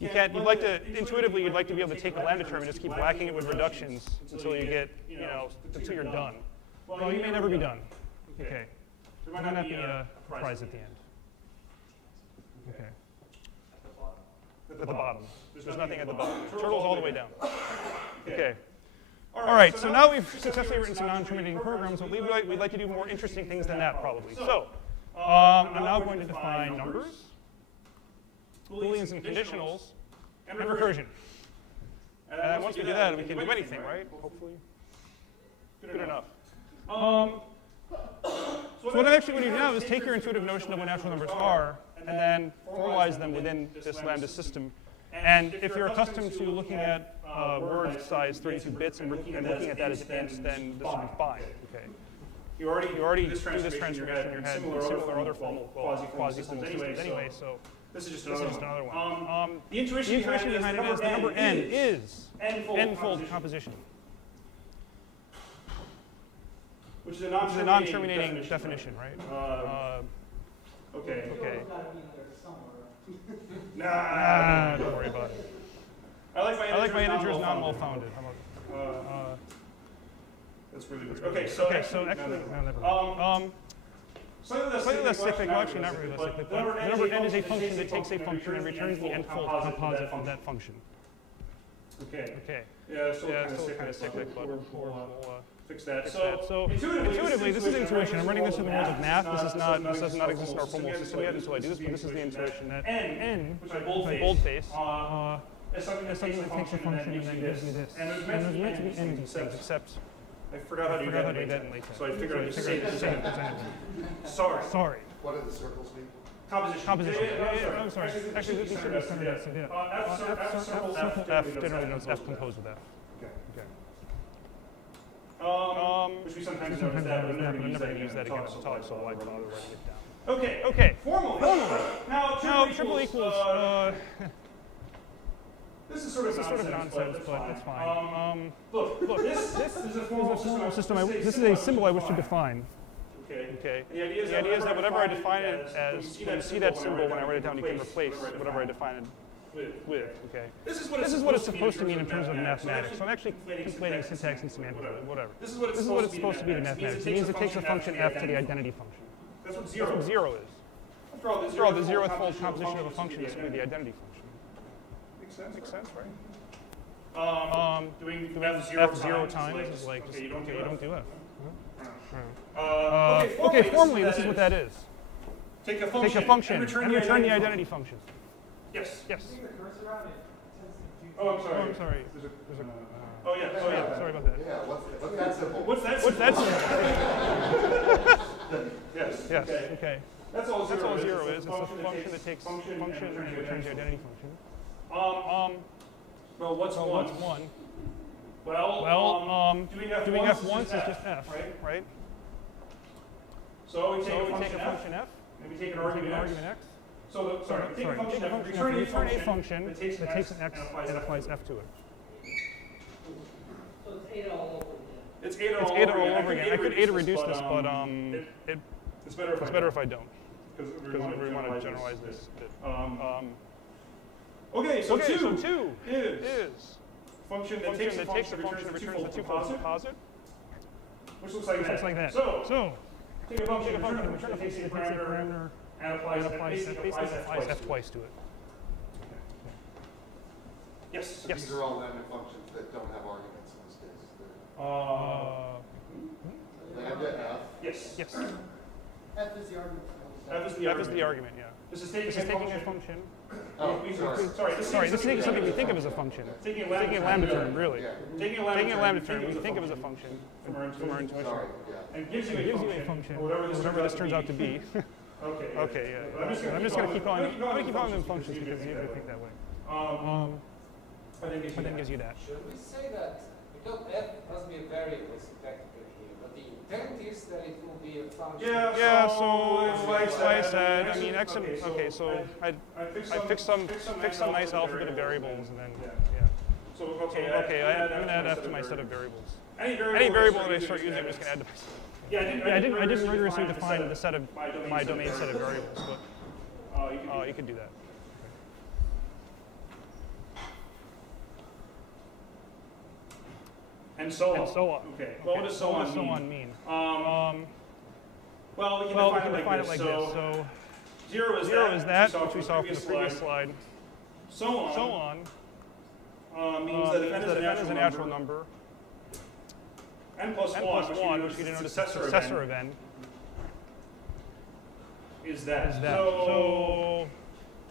intuitively you'd like to be able to take a lambda term and just keep whacking it with reductions until you get, until you're done. Well, you may never be done. Okay. There might not be a prize at the end. Okay. At the bottom. There's nothing at the bottom. Turtle's all the way down. Okay. All right, so now we've successfully written some non-terminating programs, but we'd like to do more interesting things than that, probably. So I'm now going to define numbers, Booleans and conditionals, and recursion. And once we do that, we can do anything, right? Hopefully. Good enough. So what I'm actually going to do now is take your intuitive notion of what natural numbers are, and then formalize them within this lambda system. And if you're accustomed to looking at word size 32 bits and looking at that as ints, then this will be fine. Okay. You already do this transformation in your head, similar other formal quasi-formal systems anyway. So this is just another one. The intuition behind it is the number n is n-fold composition, which is a non-terminating definition, right? Okay. Nah, don't worry about it. I like my integers non-well-founded. How about that's really weird. Okay, so actually, no, never mind. Slightly less cyclic, well, actually not really less cyclic, but the number n is a function that takes a function and returns the n-fold composite of that function. Okay. Yeah, still kind of cyclic, but we'll fix that. So intuitively, this is intuition. I'm running this in the world of math. This does not exist in our formal system yet until I do this, but this is the intuition that n, which I boldface, is something that takes a function and then gives me this. And there's meant to be n of these things, except I forgot how to do that in LaTeX. So I figured I'd just say it. Sorry. What do the circles mean? Composition. Yeah, I'm sorry. Actually, these should be centered. F generally knows F composed with F. Which we sometimes notice that, but I'm never going to use that again at the talk, so why bother writing it down? Okay. Formally. Now, triple equals. This is sort of nonsense, but it's fine. Look, this is a formal system. This is a symbol I wish to define. Okay. The idea is that whatever I define it as, when you see that symbol, when I write it down, you can replace whatever I define it with. Okay. This is what it's supposed to mean in terms of mathematics. So I'm actually conflating syntax and semantics, whatever. This is what it's supposed to be in mathematics. It means it takes a function f to the identity function. That's what zero is. After all, the zeroth fold composition of a function is simply the identity function. Makes sense, right? Doing f 0 times is like, okay, you don't do f. Okay, formally, this is what that is. Take a function and return the identity function. Yes. Oh, I'm sorry. Oh yeah. Sorry about that. Yeah. What's that symbol? What's that symbol? Yes. Okay. That's all zero is. It's a function that takes function and returns the identity function. Well, what's one? Well, doing f once is just f, right? So we take a function f, and we take an argument x. So, take a function f, return a function that takes an x and applies f to it. So it's eta all over again. It's eta all over again. I could eta reduce this, but it's better if I don't. Because we want to generalize this bit. Okay, so 2 is function that takes a function and returns the twofold composite, which looks like that. So take a function that takes a parameter and applies f twice to it. Yes. These are all lambda functions that don't have arguments in this case. Lambda f. Yes. F is the argument. F is the argument, yeah. This is taking a function. Oh, Sorry, this is taking something we think of as a function. Taking a lambda term, really. Yeah. Taking a lambda term we think of as a function from our intuition. Sorry, yeah. And gives you a function, whatever this turns out to be. Okay, yeah. I'm just going to keep calling them functions because you have to think that way. But then gives you that. Should we say that, because f must be a variable syntactically here, but the intent is that it will be a function? Yeah, so that's why I said, I mean, x and, okay, so I fixed some nice alphabet of variables and then, yeah. So, I'm going to add f to my set of variables. Any variable that I start using, I'm just going to add to my set. I didn't rigorously define the set of my domain set of variables, but you could do that. And so on. Okay. Well, what does so on mean? Well, we can define it like this. So 0 is that, which we saw from the previous slide. So on means that if n is a natural number, n plus 1, which we denote as successor of n, is that. So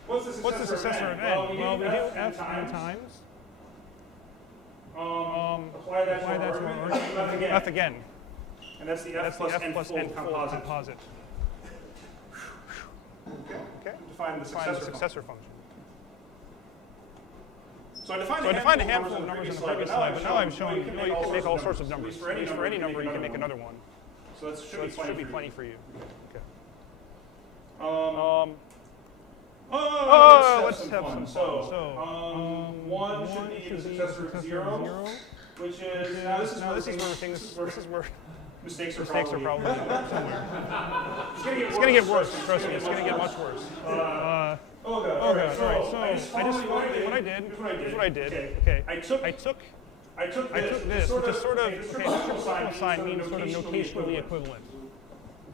what's the successor of n? Well, we do f n times. Apply that to our argument, f again. And that's the f plus n fold composite. Okay. Define the successor function. So I defined a handful of numbers in the previous slide, but now I'm showing you can make all sorts of numbers. For any number, you can make another one. So that should be plenty for you. Okay. Let's have some fun. So, 1 should be the successor of 0, which is, now this is where mistakes are probably somewhere. It's going to get worse, trust me, it's going to get much worse. Okay, all right, so here's what I did. Okay, I took this, which is sort of, okay, this sign means sort of notationally equivalent.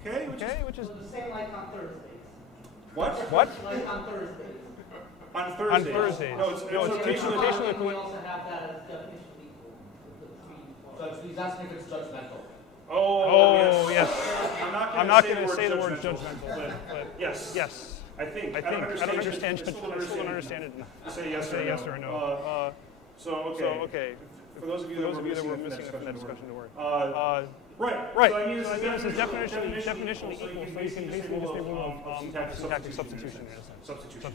Okay, which is the same like on Thursdays. What? Like on Thursdays. On Thursdays. No, it's notationally equivalent. We also have that as definition equal to the 3. So he's asking if it's judgmental. Oh, yes. I'm not going to say the word judgmental, but yes. I think. I don't understand judgmental. I still don't understand it. Say yes or no. So, okay. For those of you that were missing from that discussion, don't worry. Right. So I mean, this is definitionally equal, so you can basically just say syntactic substitution. Substitution.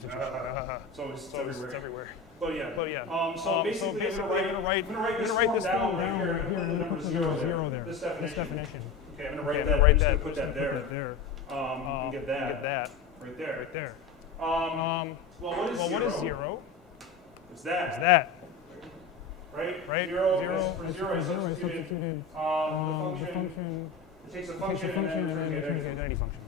So it's everywhere. But yeah. So basically, I'm going to write this down right here, and then the number 0 there. This definition. Okay, I'm going to write that. Put that there. Get that. Right there. Well, what is 0? It's that. Right? 0 is substituted. The function takes a function and then returns an identity function.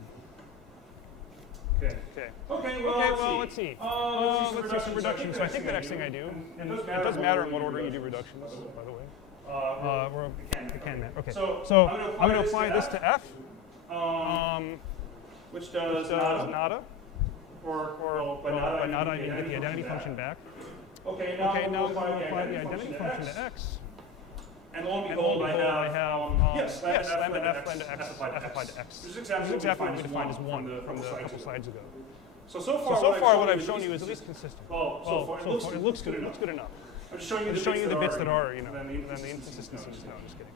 Okay, well, let's see. Let's do some reduction. So I think the next thing I do, and it doesn't matter in what order you do reductions, by the way. We can. Okay. So I'm going to apply this to f, which does nada. Or by nada, you get the identity function back. Okay, now we'll apply the identity function to x. And lo and behold, I have lambda f, lambda x, applied to x. This is exactly what we defined as 1 from the couple slides ago. So far what I've shown you is at least consistent. So far it looks good enough. I'm just showing you the bits that are, and then the inconsistencies. No, I'm just kidding.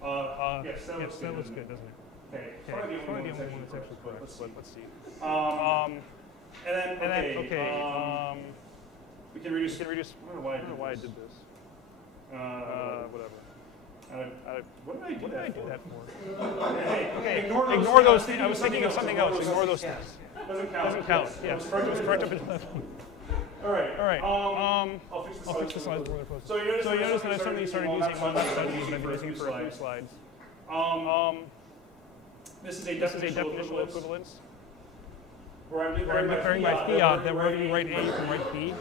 Yes, that looks good, doesn't it? Okay, probably the only one that's actually correct, but let's see. And then, we can reduce. I don't know why I did this. Whatever. What did I do that for? Okay, ignore those things. I was thinking of something else. Ignore those things. Doesn't count. Yeah, it was correct up until that point. All right. I'll fix the slides before they're posted. So you notice that I suddenly started using one that I've been using for a few slides. This is a definitional equivalence. Where I'm declaring my fiat that wherever you write A, you can write B.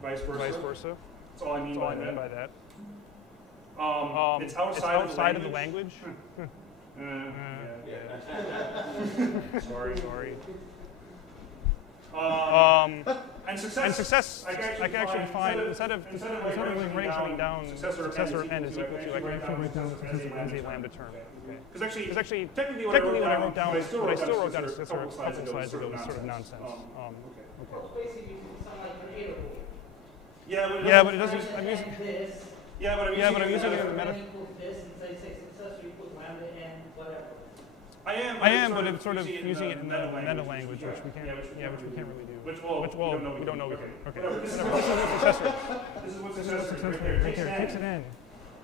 Vice versa. That's all I mean by that. It's outside outside of the language. Sorry. And success, I can actually find, instead of writing something down, successor n is equal to, I can actually write down successor n as a lambda term. Because actually, technically what I wrote down, what I still wrote down is successor a couple slides ago was sort of nonsense. Well, basically, you can sound like an iterable. Yeah, but it doesn't, I'm using, This. but I'm using it in the meta. Equals this, and say successor equals lambda n whatever. I am, but it's sort of using it in the meta language, which we can't really do. Which we don't know we can. Okay. This is what successor right there. Takes it in.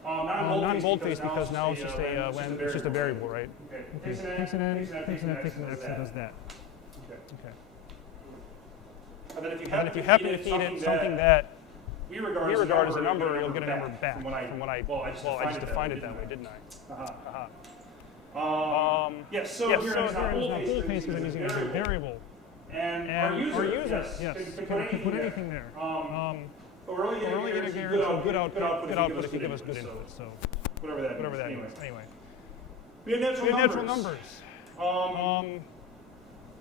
Non-boldface because now it's just a variable, right? Okay. Takes it in, takes an x and does that. Okay. And then if you happen to feed it something that we regard as a number, you'll get a number back from what I just defined it that way, didn't I? Yes, so here it's not boldface because I'm using it as a variable. And our users, can put anything there. But we're only going to guarantee good output if you give us good input. So whatever that means. Anyway, we have natural numbers.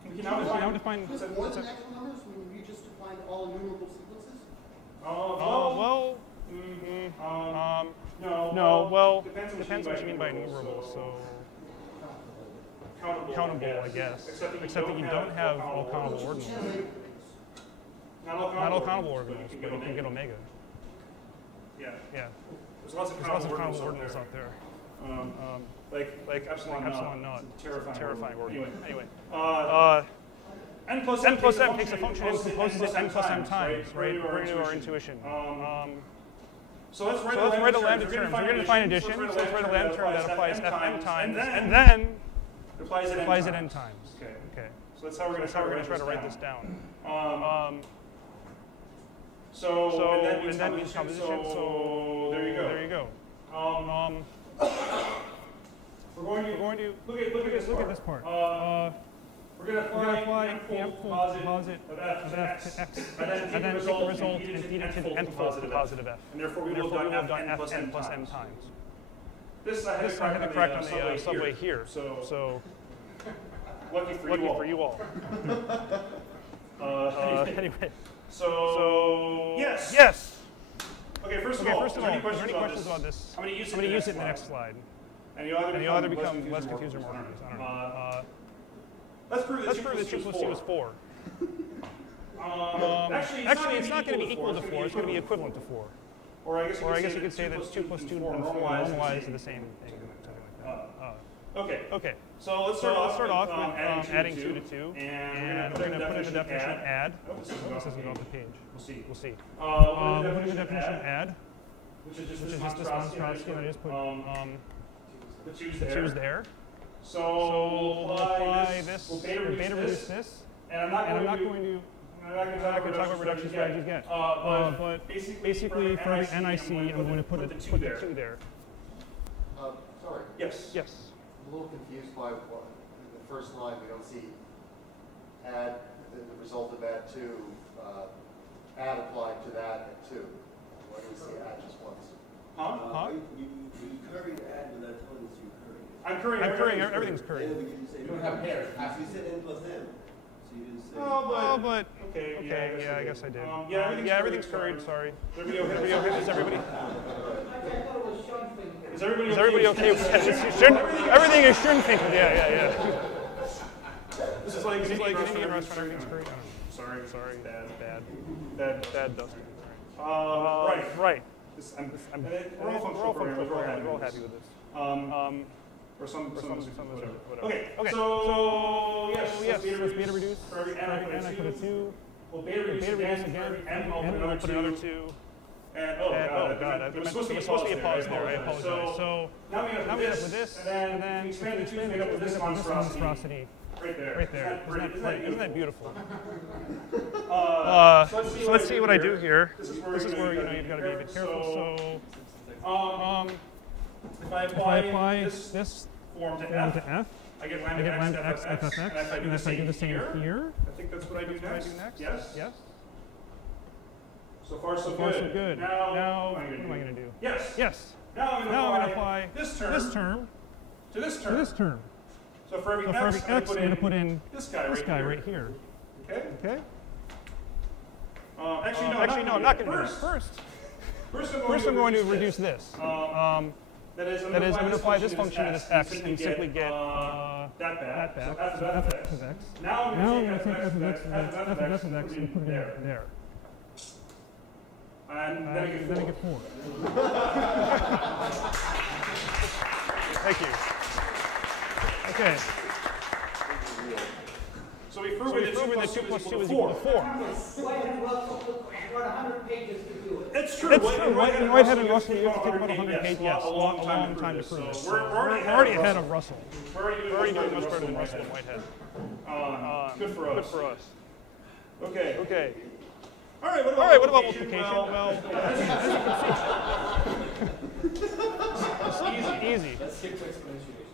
We can now define. Is it more than natural numbers when you just define all enumerable sequences? No. Well, depends what you mean by enumerable. So. Countable, I guess. Except that you don't have all countable ordinals. Not all countable ordinals, but you can get omega. Yeah. There's lots of countable ordinals out there. Like epsilon naught. Terrifying ordinal. Anyway. N plus m takes a function and composes it n plus m times, right? According to our intuition. So let's write a lambda term. We're going to define addition. So let's write a lambda term that applies fm times, and then applies it n times. Okay. So that's how we're going to try to write this down. And then means composition. So there you go. We're going to look at this part. We're going to apply the nth composite of f to x, and then take the result and feed it to the nth positive f. And therefore we will have done fn plus m times. This I had to crack on the subway here. So lucky for you all. Anyway. So yes. Okay. First of all, are there any questions about this? I'm going to use it in the next slide. And you'll either become less confused or more confused. I don't know. Let's prove that 2 plus 2 is 4. Actually, it's not going to be equal to 4. It's going to be equivalent to 4. Or I guess you could say that 2 plus 2 and 4 normalize to the same thing. Okay. So let's start off with adding 2 to 2, and we're going to put in the definition of add. This isn't off the page. We'll see. We'll put in the definition of add, which is just this monstrosity that I just put the 2's there. So we'll apply this. We'll beta reduce this, and I'm not going to talk about reduction strategies yet. But basically, for every n I see, I'm going to put the 2 there. Sorry. Yes. I'm a little confused by what in the first line we don't see add the result of add 2, add applied to that at 2. Why do we see add just once? You curry add without telling us you curry. I'm currying. Everything's currying. You don't have pairs. You said n plus m. So you didn't say. But okay. Yeah, I guess I did. Everything's curried. Sorry. Is everybody okay? Is everybody? Is everybody okay with that? Everything is Schoenfinkel. Yeah. This is like an Indian restaurant. Everything's curried. Sorry. Bad Dustin. Right. We're all happy with this. Or some whatever. Okay. So yes, let's beta reduce. For every n I put a 2. We'll beta reduce again, and we'll put another 2. And God. There was supposed to be a pause there. I apologize. So now we end up with this, and then we expand the 2 to make up with this monstrosity. Right there. Isn't that beautiful? So let's see what I do here. This is where you've got to be a bit careful. So if I apply this form to F, I get lambda x f of x, and if I do the same here, I think that's what I do next. Yes. So far, so good. Now what am I going to do? Yes. Now I'm going to apply this term to this term. So for every x, I'm going to put in this guy right here. Okay? Actually, no, I'm not going to do that. First, I'm going to reduce this. That is, I'm going to apply this function to this x and simply get that back. So f of x. Now I'm going to take f of x and put it in there. And then I get 4. Thank you. Okay. So we've proven that 2 plus 2 is equal to 4. Whitehead and Russell took 100 pages to do it. It's true. Whitehead and Russell, you have to take about 100 pages. Yes, a long time to prove it. So we're already ahead of Russell. We're already doing much better than Russell and Whitehead. Good for us. Okay. All right, what about multiplication? Well, easy. Let's skip to exponentiation.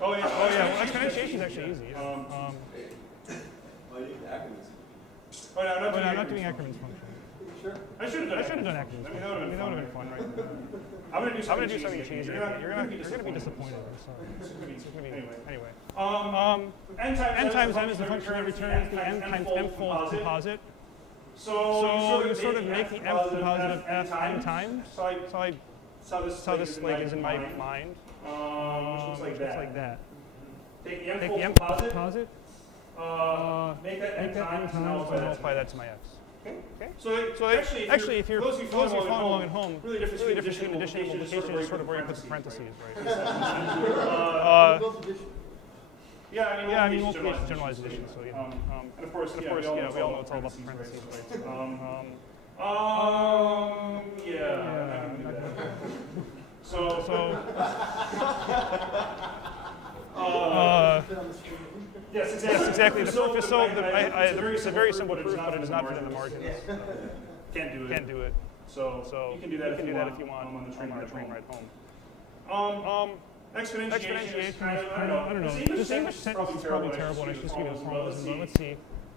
Oh yeah. Well, exponentiation is actually easy. I'm not doing Ackermann's function. Sure. I should have done Ackermann's. That would have been fun, right? I'm going to do something cheesy. You're going to be disappointed. I'm sorry. Anyway. N times m is the function that returns the n times m-fold composite. So you sort of make the mth composite of f n times. So this is in my mind. Which looks like that. Take the mth composite. Make that n times, and I'll multiply that to my x. Okay. So actually, if you're following along at home, really difference between addition and multiplication is sort of where you put the parentheses, right? I mean, multiplication is generalized addition, so and of course, we all know it's all about the parentheses, right? Yes, exactly. The proof is it's a very simple proof, but it does not fit in the margins. Can't do it. So you can do that if you want on the train ride home. Exponentiation, I don't know. This English sentence is probably terrible, and I should just give it a formalism, but let's see.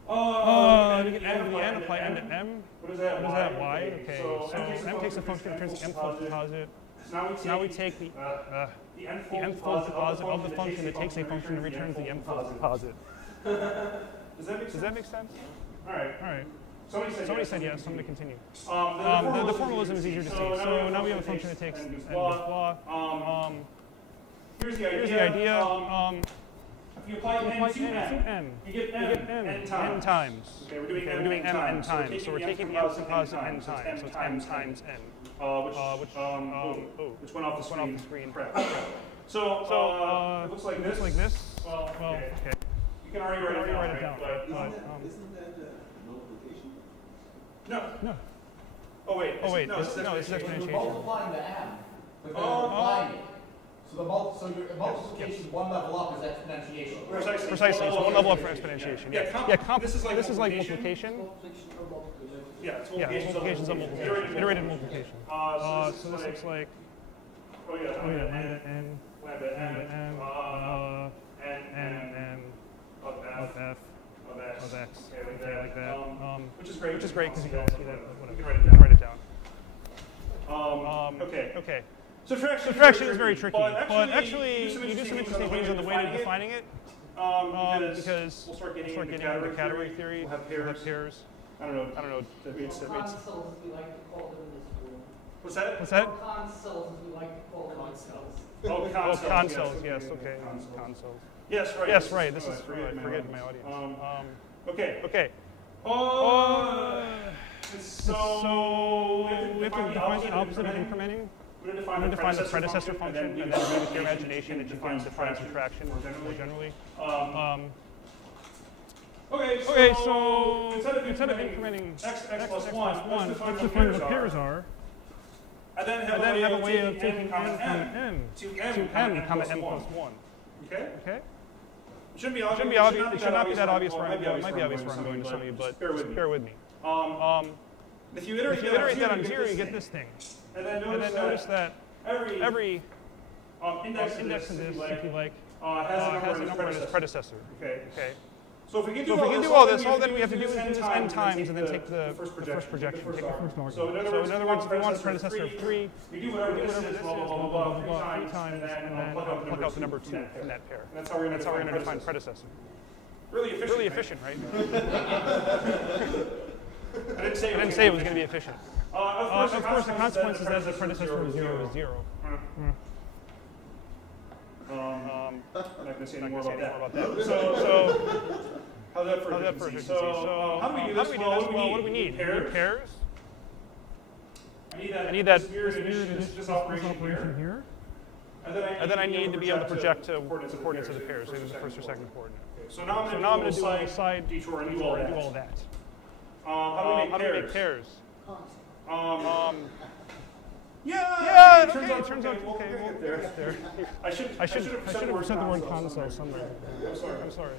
You get n to the n, apply n to m. What is that? Y? Okay, so m takes a function that returns the m-fold composite. Now we take the m-fold composite of the function that takes a function that returns the m-fold composite. Does that make sense? All right. Somebody said yes, so I'm going to continue. The formalism is easier to see. So now we have a function that takes n with blah. Here's the idea. If you apply n to m, you get n times. Okay, we're doing m n times. So we're taking the m composite n times. So it's m times n. Which went off the screen. So it looks like this. Well, okay. You can already write it down. Isn't that multiplication? No. Oh wait. No, this is exponentiation. You're multiplying the m, but then applying it. So your multiplication one level up is exponentiation. Precisely. So one level up for exponentiation. This is like multiplication. Multiplication is a multiplication. Iterated multiplication. So this looks like lambda n of f of x. Okay, like that. Which is great because you can all see that. Whatever. You can write it down. Okay. Subtraction is very tricky, but actually you do some interesting things on the way to defining it, because we'll start getting into category theory. We'll have pairs. I don't know. Consoles, as we like to call them in this room. What's that? Consoles, as we like to call them. Consoles. Yes. Okay. Consoles. Yes, right. This is forgetting my audience. Okay. So we have to define the opposite of incrementing. We're going to define the predecessor function, and then agree with your imagination that you can define subtraction more generally. Okay, so instead of incrementing x plus 1, let's define what pairs are. And then have a way of taking n from m to m, comma m plus 1. Okay? Okay? It shouldn't be obvious. It should not be that obvious where I'm going. It might be obvious where I'm going to some of you, but just bear with me. If you iterate that on 0, you get this thing. And then notice that every index in this, if you like, has a number in its predecessor. Okay. So if we can do all this, all then we have to do is do this n times and then take the first projection, take the first mark. So in other words, if we want a predecessor of 3, we do whatever this is, blah, blah, blah, 3 times, and then pluck out the number 2 from that pair. That's how we're going to define predecessor. Really efficient, right? I didn't say it was going to be efficient. Of course, the consequence is that the predecessor of 0 is 0. I'm not going to say any more about that. So how's that for efficiency? So how do we do this? Well, what do we need? Pairs. I need that this operation here. And then I need to be able to project to coordinates of the pairs, either the first or second coordinate. So now I'm going to do a side detour and do all that. How do we make pairs? Yeah, it turns out, okay, we'll get there. I should have said the word console somewhere. I'm sorry.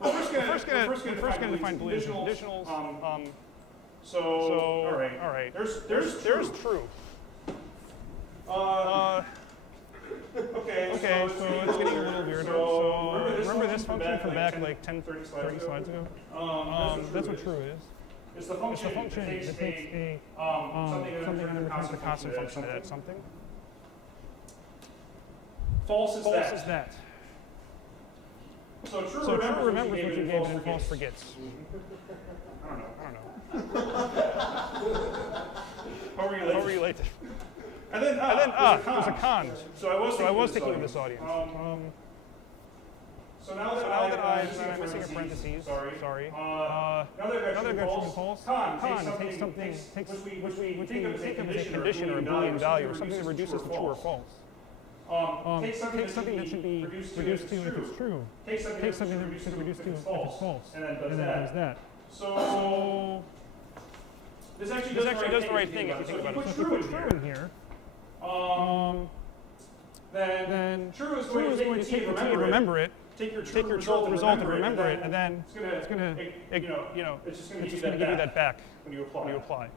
We're first going to define conditionals. So, all right. There's truth. Okay, so it's getting a little weirder. So remember this function from back like 10, 30 slides ago? That's what true is. It's the function that takes a something and returns a constant function to that something. False is that. So true remembers what you gave and false forgets. I don't know. How are you late? And then there's a con. So I was thinking of this audience. So now that I'm missing a parentheses, sorry. Now that I've got true and false, con takes something, which we think of as a condition or a Boolean value, or something that reduces to true or false. Take something that should be reduced to if it's true. Take something that should be reduced to if it's false. And then does that. So this actually does the right thing if you think about it. So if you put true in here, then true is going to take the t and remember it. Take your true result and remember it, and then it's going to give you that back when you apply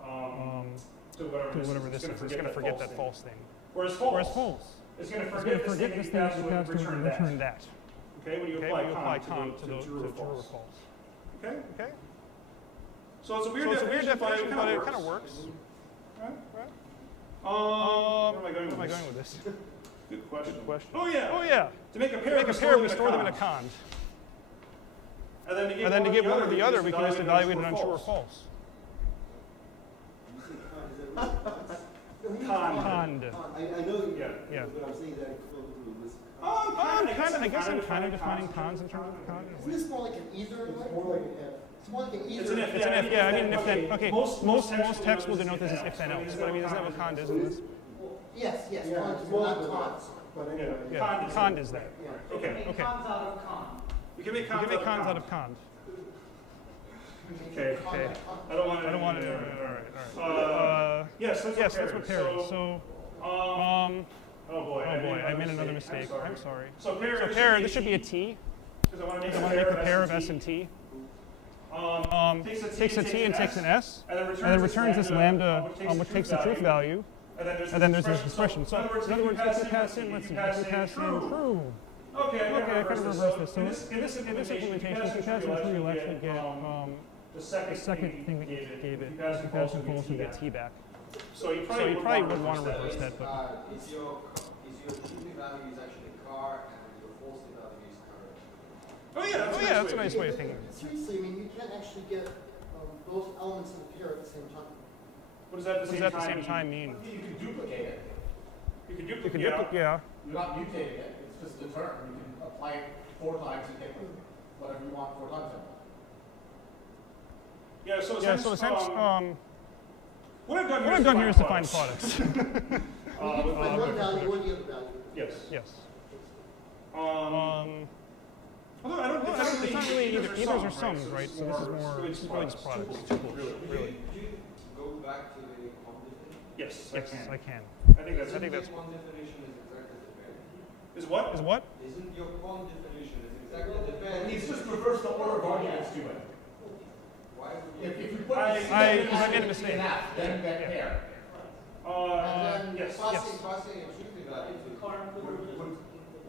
to whatever this is. It's going to forget that false thing. Whereas false, it's going to forget this thing and return that. Okay, when you apply con to true or false. Okay. So it's a weird definition, but it kind of works. Right. Where am I going with this? Good question. Oh yeah. To make a pair, we store them in a cond. And then to give one or the other, we can just evaluate it on true or false. Cond. I know. Yeah. But I'm saying that. I guess I'm kind of defining cons in terms of cond. Isn't this more like an either? It's more like an if. It's more like an either. It's an if. Yeah, I mean if then. Okay. Most texts will denote this as if then else. But I mean, isn't that what cond is in this? Yes. Cons are not cons. Yeah. Cond is that. Okay. Cons out of con. You can make cons out of cons. Okay. I don't want it. All right. Yes, that's what pair is. So, oh boy, I made another mistake. I'm sorry. So pair, this should be a T. Because I want to make a pair of S and T. Takes a T and takes an S, and then returns this lambda, which takes the truth value. And then there's this expression. So in other words, if we pass in, let's see, if we pass in true. Okay, I kind of reverse this. So in this implementation, if we pass in true, you'll actually get the second thing that you gave it. If you pass in false, you get T back. So you probably would want to reverse that. But is your true value is actually car and your false value is car? Oh yeah, that's a nice way of thinking of it. Seriously, I mean, you can't actually get both elements of the pair at the same time. What does that at the same time mean? You can duplicate it. You can duplicate, yeah. You're not mutating it, it's just the term. You can apply it 4 times and get whatever you want 4 times. So in a sense, what I've done here is define products. One value or the other value. Yes. Although it's not really either. Either's or sums, right? So this is really just products. Really. Go back to the con definition? Yes, Yes, I can. I think that's. Isn't your con definition is exactly the bed? Is what? Is what? Isn't your con definition is exactly the bed? And he's just reversed the order of arguments to it. Why would If you? you put I made a mistake. then get pair. And then yes, passing and choosing that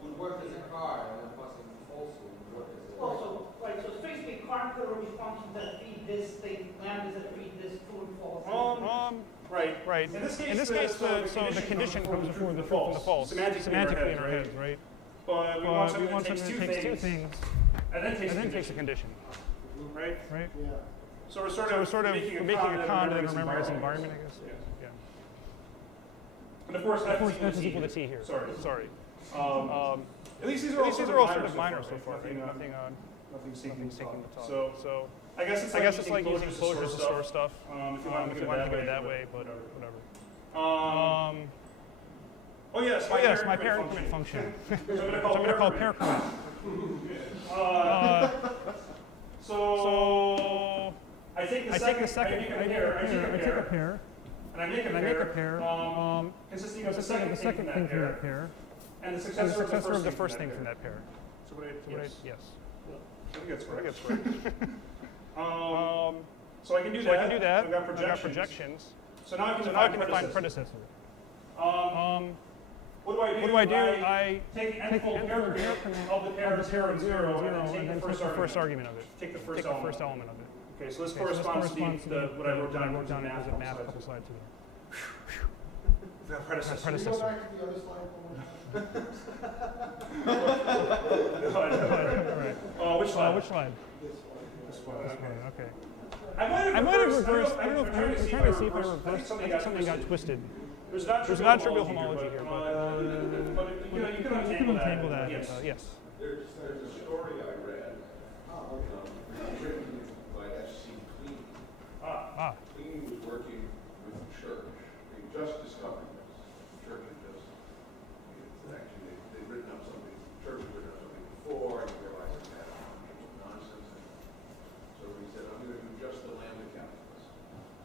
would work as a car, and then passing false would work as a. Also, right, so it's basically current code functions that feed this thing, lambdas that feed this, true and false. Right. In this case, the condition comes before the true and the false, semantically in our heads, right? But we want something that takes two things, and then takes a condition, right? right? Yeah. So we're sort of making a con that remembers environment, I guess. Yeah. And of course, F is equal to T here. Sorry. At least these are all sort of minor so far. Nothing sinking the top. So I guess it's like using closures to store stuff. If you want to think of it that way, but whatever. Oh yes, my pair increment function. So I'm going to call pair increment. So I take the second. I take a pair. And I make a pair consisting of the second thing from that pair, and the successor of the first thing from that pair. So yes. I think that's right. So I can do that. I've got projections. So now I can define predecessor. What do I do? I take the nth-fold pair of the pair 0, 0, and then take the first argument of it. Take the first element of it. Okay, so this corresponds to what I wrote down as a math a couple slides ago. Predecessor. Go back to the other slide one more time. Which slide? Which slide? This one. Okay. I might have reversed. I don't know if I'm trying to see if I reversed. I think something got twisted. There's not trivial homology here, but you can untangle that. Yes. There's a story I read, written by S.C. Clean. Clean was working with the church. They just discovered this. The church had just, actually, they'd written up something, the church had written up something before, and realized it had a bunch of nonsense in it. So he said, I'm going to do just the Lambda Calculus.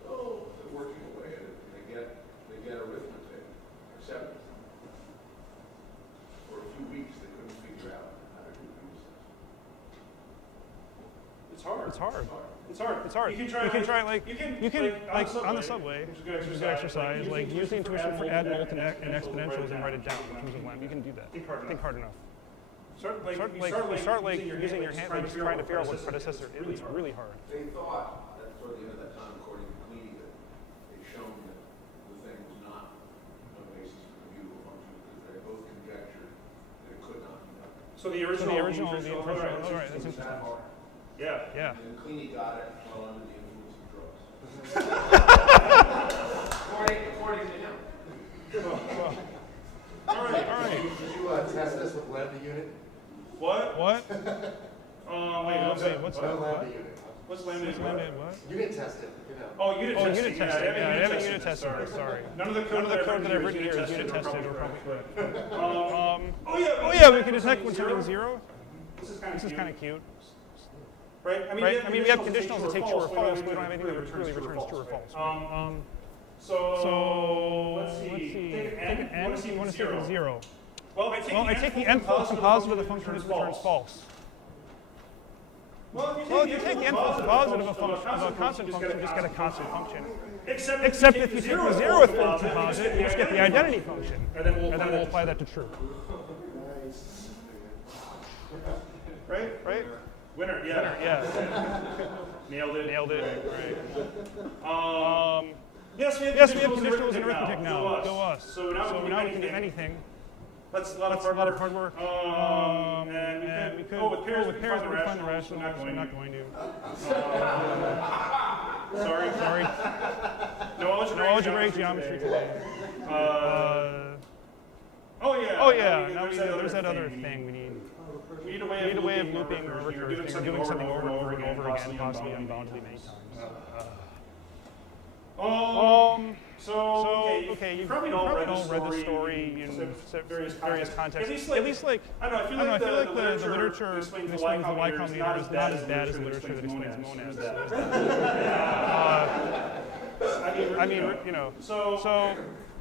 So they're working away at it, and they get arithmetic accepted. For a few weeks, they couldn't figure out how to do this. It's hard. You can try like on the subway, which is a good exercise, like use the intuition for add, multi, and exponentials and write it down in terms of lambda. You can do that. Think hard enough. Start using your hand, like just trying to figure out what predecessor is. It's really hard. They thought that toward the end of that time, according to Cleany, that they'd shown that the thing was not a basis for computable functions because they both conjectured that it could not be done. So the original. All right, that's interesting. Yeah. And Cleany got it while under the influence of drugs. According to him. All right. Did you test this with lambda unit? What? Wait, what's lambda unit? What's lambda unit? What? Unit tested, you know. Oh, unit testing. Yeah, I haven't unit tested. Sorry. None of the code that I've written here is unit tested or probably correct. Oh yeah, we can detect when something's 0. This is kind of cute. Right? I mean, we have conditionals that take true or false, but we don't have anything that really returns true or false. So let's see. Take an n. You want to take a 0. Well, I take the n-fold composite of the function that returns false. Well, if you take the n-fold composite of a constant function, you just get a constant function. Except if you take the 0th fold composite, you just get the identity function, and then we'll apply that to true. Right? Winner, yeah. Nailed it. Right. Yes, we have conditionals in arithmetic now. Go us. So now we can do anything. That's a lot of hard work. And we could, with pairs, we could find the rational. I'm not going to. Sorry. No algebraic geometry today. Oh yeah. Now there's that other thing we need. We need a way of looping or doing something over and over again, possibly unboundedly many times. Okay, you've probably all read the story in various contexts. At least like, I don't know, I feel like the literature that explains the Y combinator is not as bad as the literature that explains monads. I mean, you know. So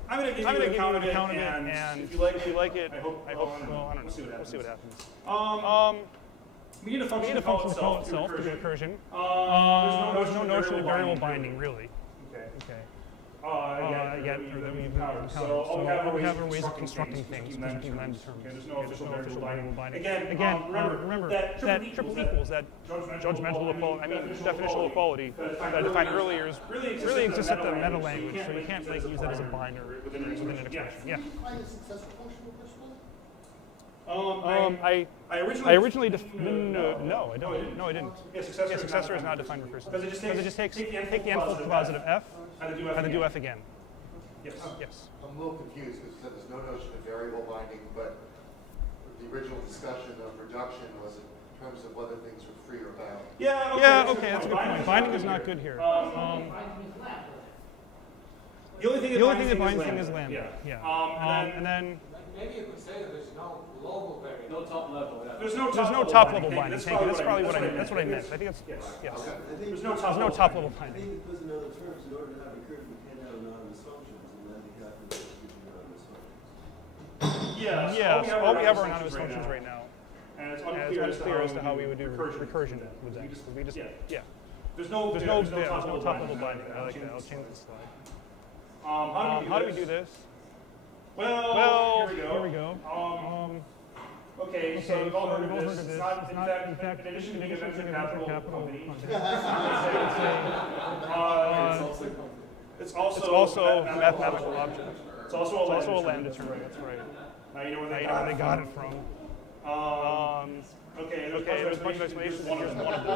I'm going to give you an account of it, and if you like it, I hope, well, I don't know. We'll see what happens. We need a We function need a to call function to call itself itself to do recursion. There's There's no notion of variable binding, really. Okay. Okay. Yet that we've encountered. encountered. So all we have are ways of constructing things using using lambda lambda terms. terms. There's no official variable binding. Again, remember that triple equals, that judgmental equality, definitional equality that I defined earlier really exists at the meta language, so you can't use that as a binder within an expression. Yeah. Define a successor function with this one? I originally no, I don't. No, I didn't. Yeah, successor is not defined recursively. Because it just takes take the n-fold positive f and do f again. Yes. Yes. I'm a little confused because there's no notion of variable binding, but the original discussion of reduction was in terms of whether things were free or bound. Yeah, okay, that's a good point. Binding is not good here. The only thing that binds things is lambda. Yeah. And then Maybe you could say that there's no global variable. No top level, yeah. There's no top level binding. Thank you. That's probably what I meant. That's what I meant. I think it's yes. There's no top level I binding. think because in other terms, in order to have recursion, you can't have anonymous functions, and Lambda Calculus gives you anonymous functions. Yes. All we have are anonymous functions right now. And it's unclear as to how we would do recursion with that. There's no top level binding. I like that. I'll change this slide. How do we do this? Well, here we go. Okay, so we've all heard of this. It's It's not, not, in fact, in addition to being a venture capital company, it's also a mathematical object. It's also a lambda term. That's right. Now you know where they got it from. Okay, there's a bunch of explanations, and here's one of them.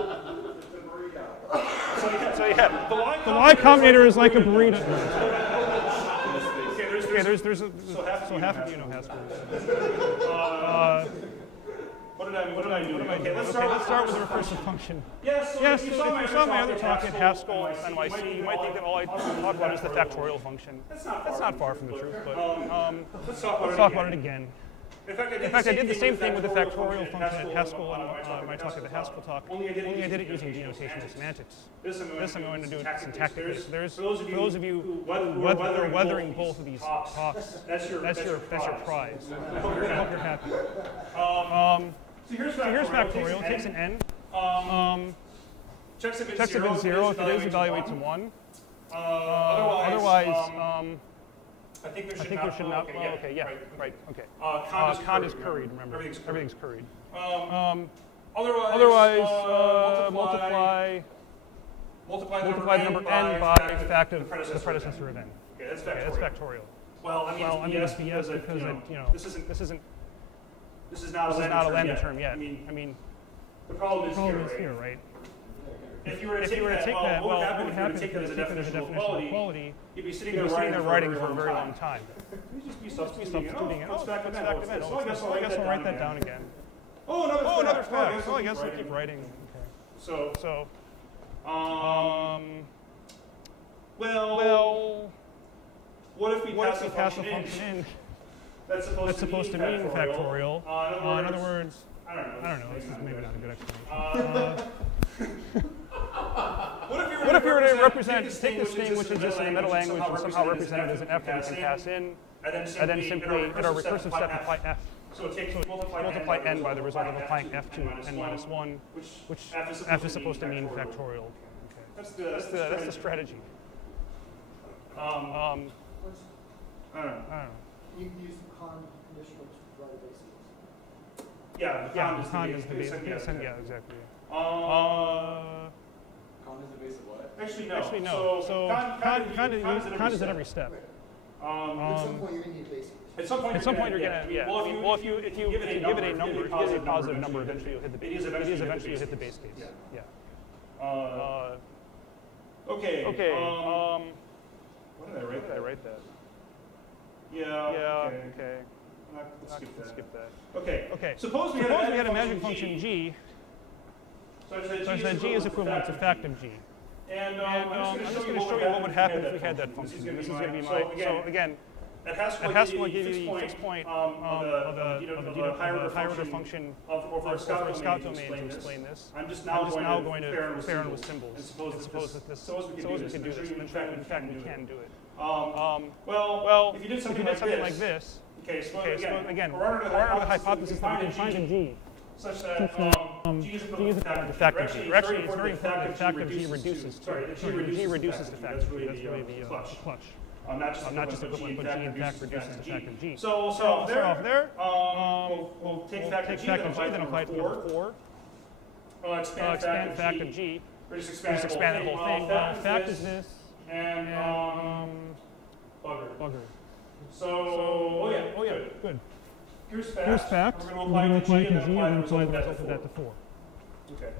So yeah, the Y Combinator is like a burrito. So half of you know Haskell. What did I do? Okay, let's start with the recursive function. Yes, if you saw my other talk at Haskell NYC, you might think that all I talk about is the factorial function. That's not far from the truth, but let's talk about it again. In fact, I did the same thing with the factorial function at Haskell and my talk at the Haskell talk, only I did it using denotation and semantics. This I'm going to do syntactically. For those of you who are weathering both of these talks, that's your prize. I hope you're happy. So here's factorial. It takes an n. Checks if it's 0. If it is, evaluate to 1. Otherwise, I think there should not. Okay, yeah, right. Okay. Cond is curried. Remember, everything's curried. Otherwise, multiply the number n by the fact of the predecessor of n. Okay, that's factorial. Well, I mean it's BS because this is not a lambda term yet. I mean, the problem is here, right? If you were to take that, well, what would happen if you take it as a definition of equality? You'd be sitting there writing for a very long time. You'd just be substituting it. Oh, it's back to that. So I guess I'll write that down again. Oh, another fact. So I guess I'll keep writing. Okay. So, well, what if we pass a function in that's supposed to mean factorial? In other words, I don't know. This is maybe not a good explanation. What if you were to take this thing which exists in the meta language and somehow represent it as an f that we can pass in, and then simply, at our recursive step, apply f. So multiply n by the result of applying f to n minus 1, which f is supposed to mean factorial. Okay. That's the strategy. I don't know. You can use the con conditional to provide a basis. Yeah, the con is the base. Yeah, exactly. Con is the base of what? Actually, no. So con is at every step. At some point, you're going to need a basis. At some point, you're gonna. Yeah. Well, if you give it a number, if you give it a positive number, eventually you'll hit the base. Eventually you'll hit the base case. Yeah. Okay. What did I write that? Yeah. Okay. Let's skip that. Okay. Suppose we had a magic function g. So I said g is equivalent to fact of g. And I'm just going to show you what would happen if we had that function. This is going to be my. So again, it has to give you the fixed point of the higher order function over a Scott domain to explain this. I'm just now going to compare it with symbols. And suppose we can do this. In fact, we can do it. Well, if you did something like this, okay, so again, we're under the hypothesis that we can find in G such that G is equivalent to the fact of G. Or actually, it's very important that the fact of G reduces to G reduces the fact of G. That's really the clutch. Not just equivalent, but G in fact reduces the fact of G. So we'll start off there. We'll take the fact of G, then apply it to number 4. Expand fact of G. We just expand the whole thing. Fact is this, and bugger. So, oh yeah, good. Here's fact. We're going to apply it to G, and then apply the result of that to 4. Okay.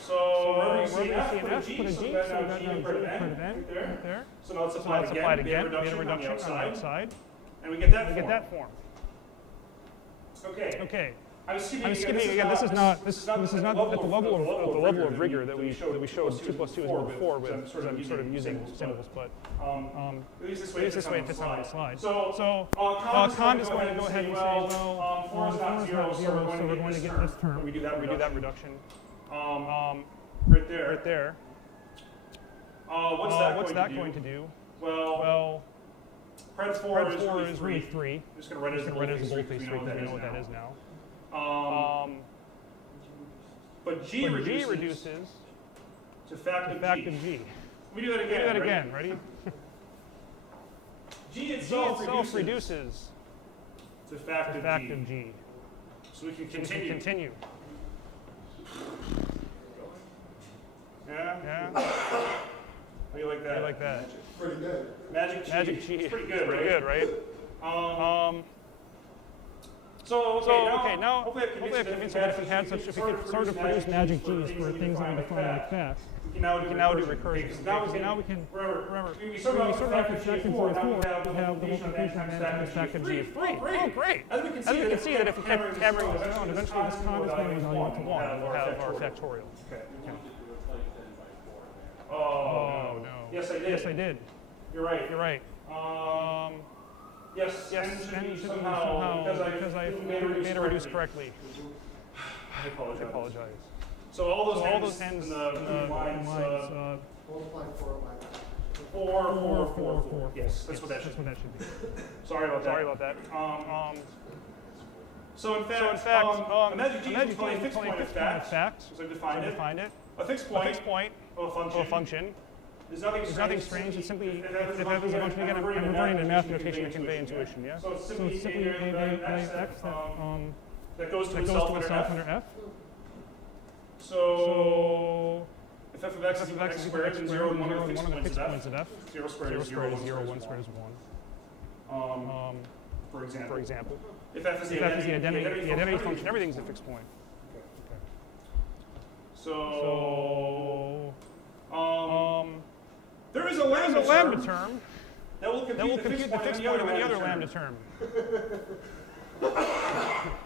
So wherever you see an F, put a G, so we got now G and put an N right there. So now let's apply it again, get a reduction on the outside. And we get that form. Okay. I'm skipping again. This is not at the level of rigor that we showed 2 plus 2 is more before, but I'm sort of using symbols, but at least this way it fits on the slide. So Con is going to go ahead and say, well, 4 is not 0, so we're going to get this term. We do that reduction. Right there. What's that going to do? Well, pred 4 is really 3. I'm just going to write it as a boldface 3 because we know what that is now. But G reduces to fact of G. We do that again. Ready? G itself reduces to fact of G. So we can continue. Yeah. How do you like that? Pretty good. Magic G. It's pretty good, right? So now hopefully I've convinced you that if we could sort of produce magic G's for things that we define like facts, we can now do recursion. Because now we can, remember, we sort of have to check in for 4, we have the multiplication times fact of G of 3. Oh, great. As we can see that if we kept hammering this down, eventually this con is going to value to 1, and we'll have our factorial. Okay. Oh, no. Yes, I did. You're right. Yes, and should be somehow, because I made it reduce correctly. I apologize. So all those hands in the lines, Multiply 4 by 4. Yes, that's what that should be. Sorry about that. So in fact, a magic G is only a fixed point of fact. So I've defined it. A fixed point of a function. There's nothing strange. It's simply, if F is a function, again, I'm reverting to math notation to convey intuition, yeah? So it's simply a x that goes to itself under F. So if f of x is equal to x squared, then 0 and 1 are the fixed points of f. 0 squared is 0, 1 squared is 1. For example. If f is the identity function, everything's a fixed point. Okay. So there is a lambda term that will compute the fixed point of any other lambda term.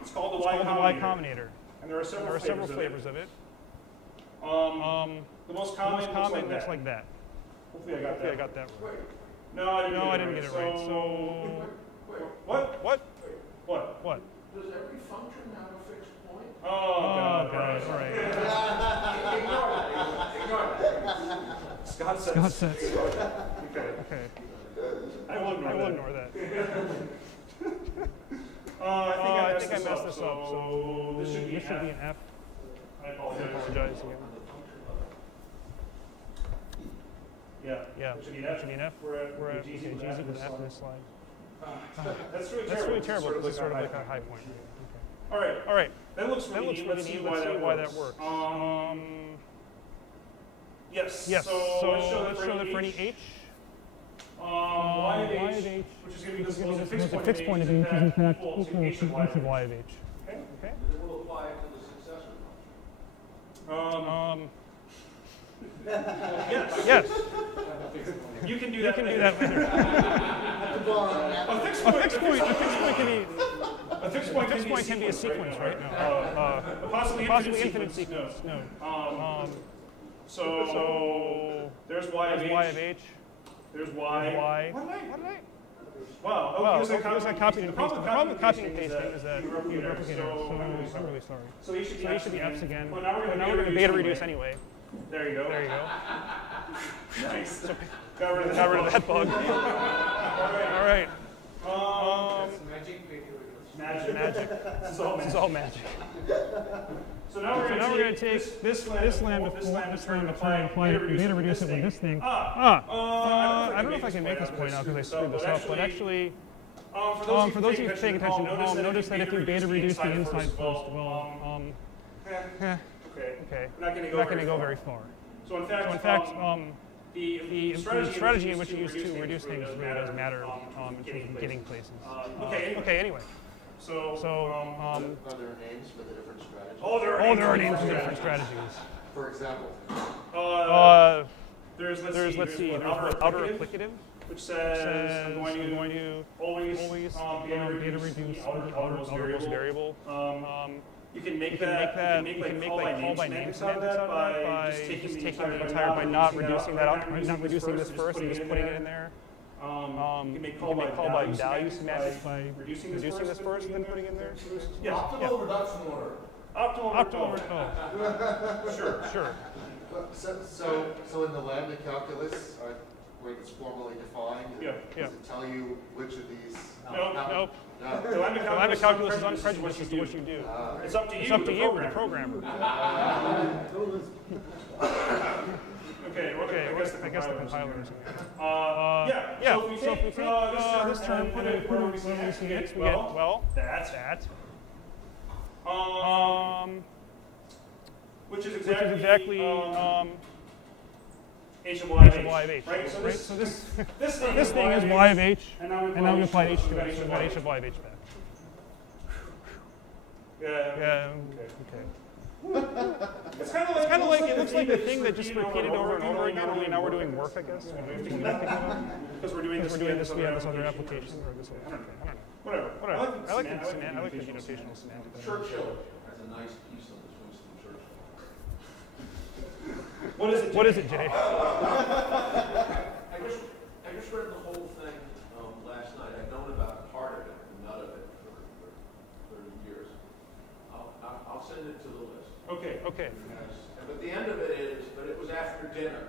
It's called the Y combinator. And there are several flavors of it. The most common looks like that. Hopefully I got that right. No, I didn't get it right. So what? Does every function have a fixed point? Oh God! All right. Ignore that. Scott sets. Okay. I will ignore that. I think I messed this up. So this should be an F. I apologize again. Yeah. It should be an F. We're at G is equal to F in this slide. That's really terrible. This is sort of like a high point. Okay. All right. That looks really neat. Let's see why that works. Yes. So let's show that for any H. Y of H, which is going to be the fixed point of H, is in fact equal to H of Y of H. Okay. Then we'll apply it to the successor function. Yes. You can do that later. A fixed point can be a sequence, right? No. Possibly infinite sequence. No. So there's Y of H. There's y. What did I? Wow. Well, it was like copying and pasting. The problem with copying and pasting is that you replicate it. So I'm really sorry. So these should be F's again. Well, now we're going to beta reduce anyway. There you go. Nice. So, got rid of that bug. All right. Magic. This is all magic. So now we're going to take this lambda form, apply it, beta reduce it with this thing. I don't know if I can make this point out because I screwed this up, but actually, for those of you paying attention at home, notice that if you beta reduce the inside first, well, okay, we're not going to go very far. So in fact, the strategy in which you use to reduce things really does matter in terms of getting places. Okay, anyway. Are there names for the different strategies? Oh, there are names for the different strategies. For example? There's outer applicative, which says I'm going to always beta reduce the outermost variable. You can make call by name semantics out of that by just taking the entire, by not reducing that out, not reducing this first and just putting it in there. You can make call by value semantics by reducing this first and then putting it in there. Yeah. Optimal reduction order. Optimal. Oh. Sure. So in the Lambda calculus, where it's formally defined, does it tell you which of these? Nope. The Lambda calculus is unprejudiced as to what you do. It's up to you, the programmer. Okay, I guess the compiler is. So if we take this term, put it where we see x, we get, well, that. Which is exactly h of y of h. Right? So this thing is y of h, and now we apply h to it, so we got h of y of h back. Okay. It's kind of like, it looks like the thing that just repeated over and over again, only now we're doing work, I guess. Because we're doing this, we have this other application, or this other, I don't know. Whatever. I like the denotational semantics. Churchill has a nice piece on this Winston Churchill. What is it, Jay? I just read the whole thing last night. I've known about part of it, none of it, for 30 years. I'll send it to the list. Okay. But the end of it is, but it was after dinner,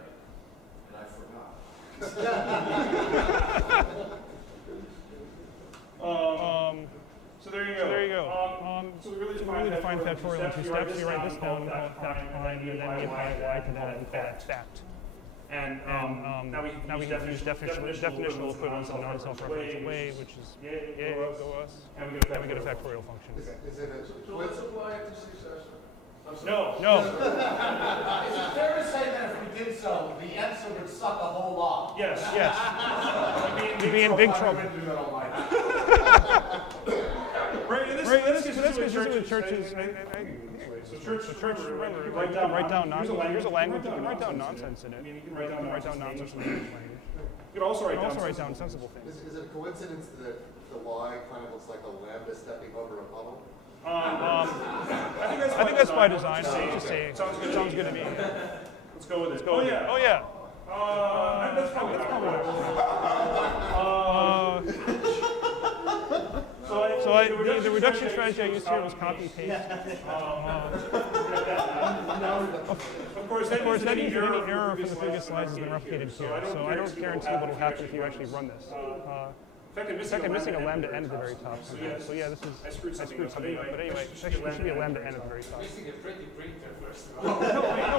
and I forgot. So there you go. So we really define factorial in 2 steps. You write this down, call it fact prime, and then we apply y to that and call it fact. And now we can use definitional equivalence of non-self-referential way, which is go us, and we get a factorial function. Is it So let's apply it to successor. No. Is it fair to say that if we did so, the answer would suck a whole lot? Yes. You'd be in big trouble. This gets into the churches. So church, remember, write down nonsense. Here's a language, you can write down nonsense in it. You can write down nonsense in the English language. You can also write down sensible things. Is it a coincidence that the y kind of looks like a lambda stepping over a puddle? I think that's by design. Just say, sounds good to me. Let's go with it. Oh yeah. That's probably the reduction strategy I used here was copy paste. Of course, that means any error from the previous slides has been replicated here, so I don't guarantee what will happen if you actually run this. In fact, I'm missing a lambda n at the very top. So yeah, I screwed something up. But anyway, there should be a lambda n at the very top. Missing a pretty printer first of No, wait.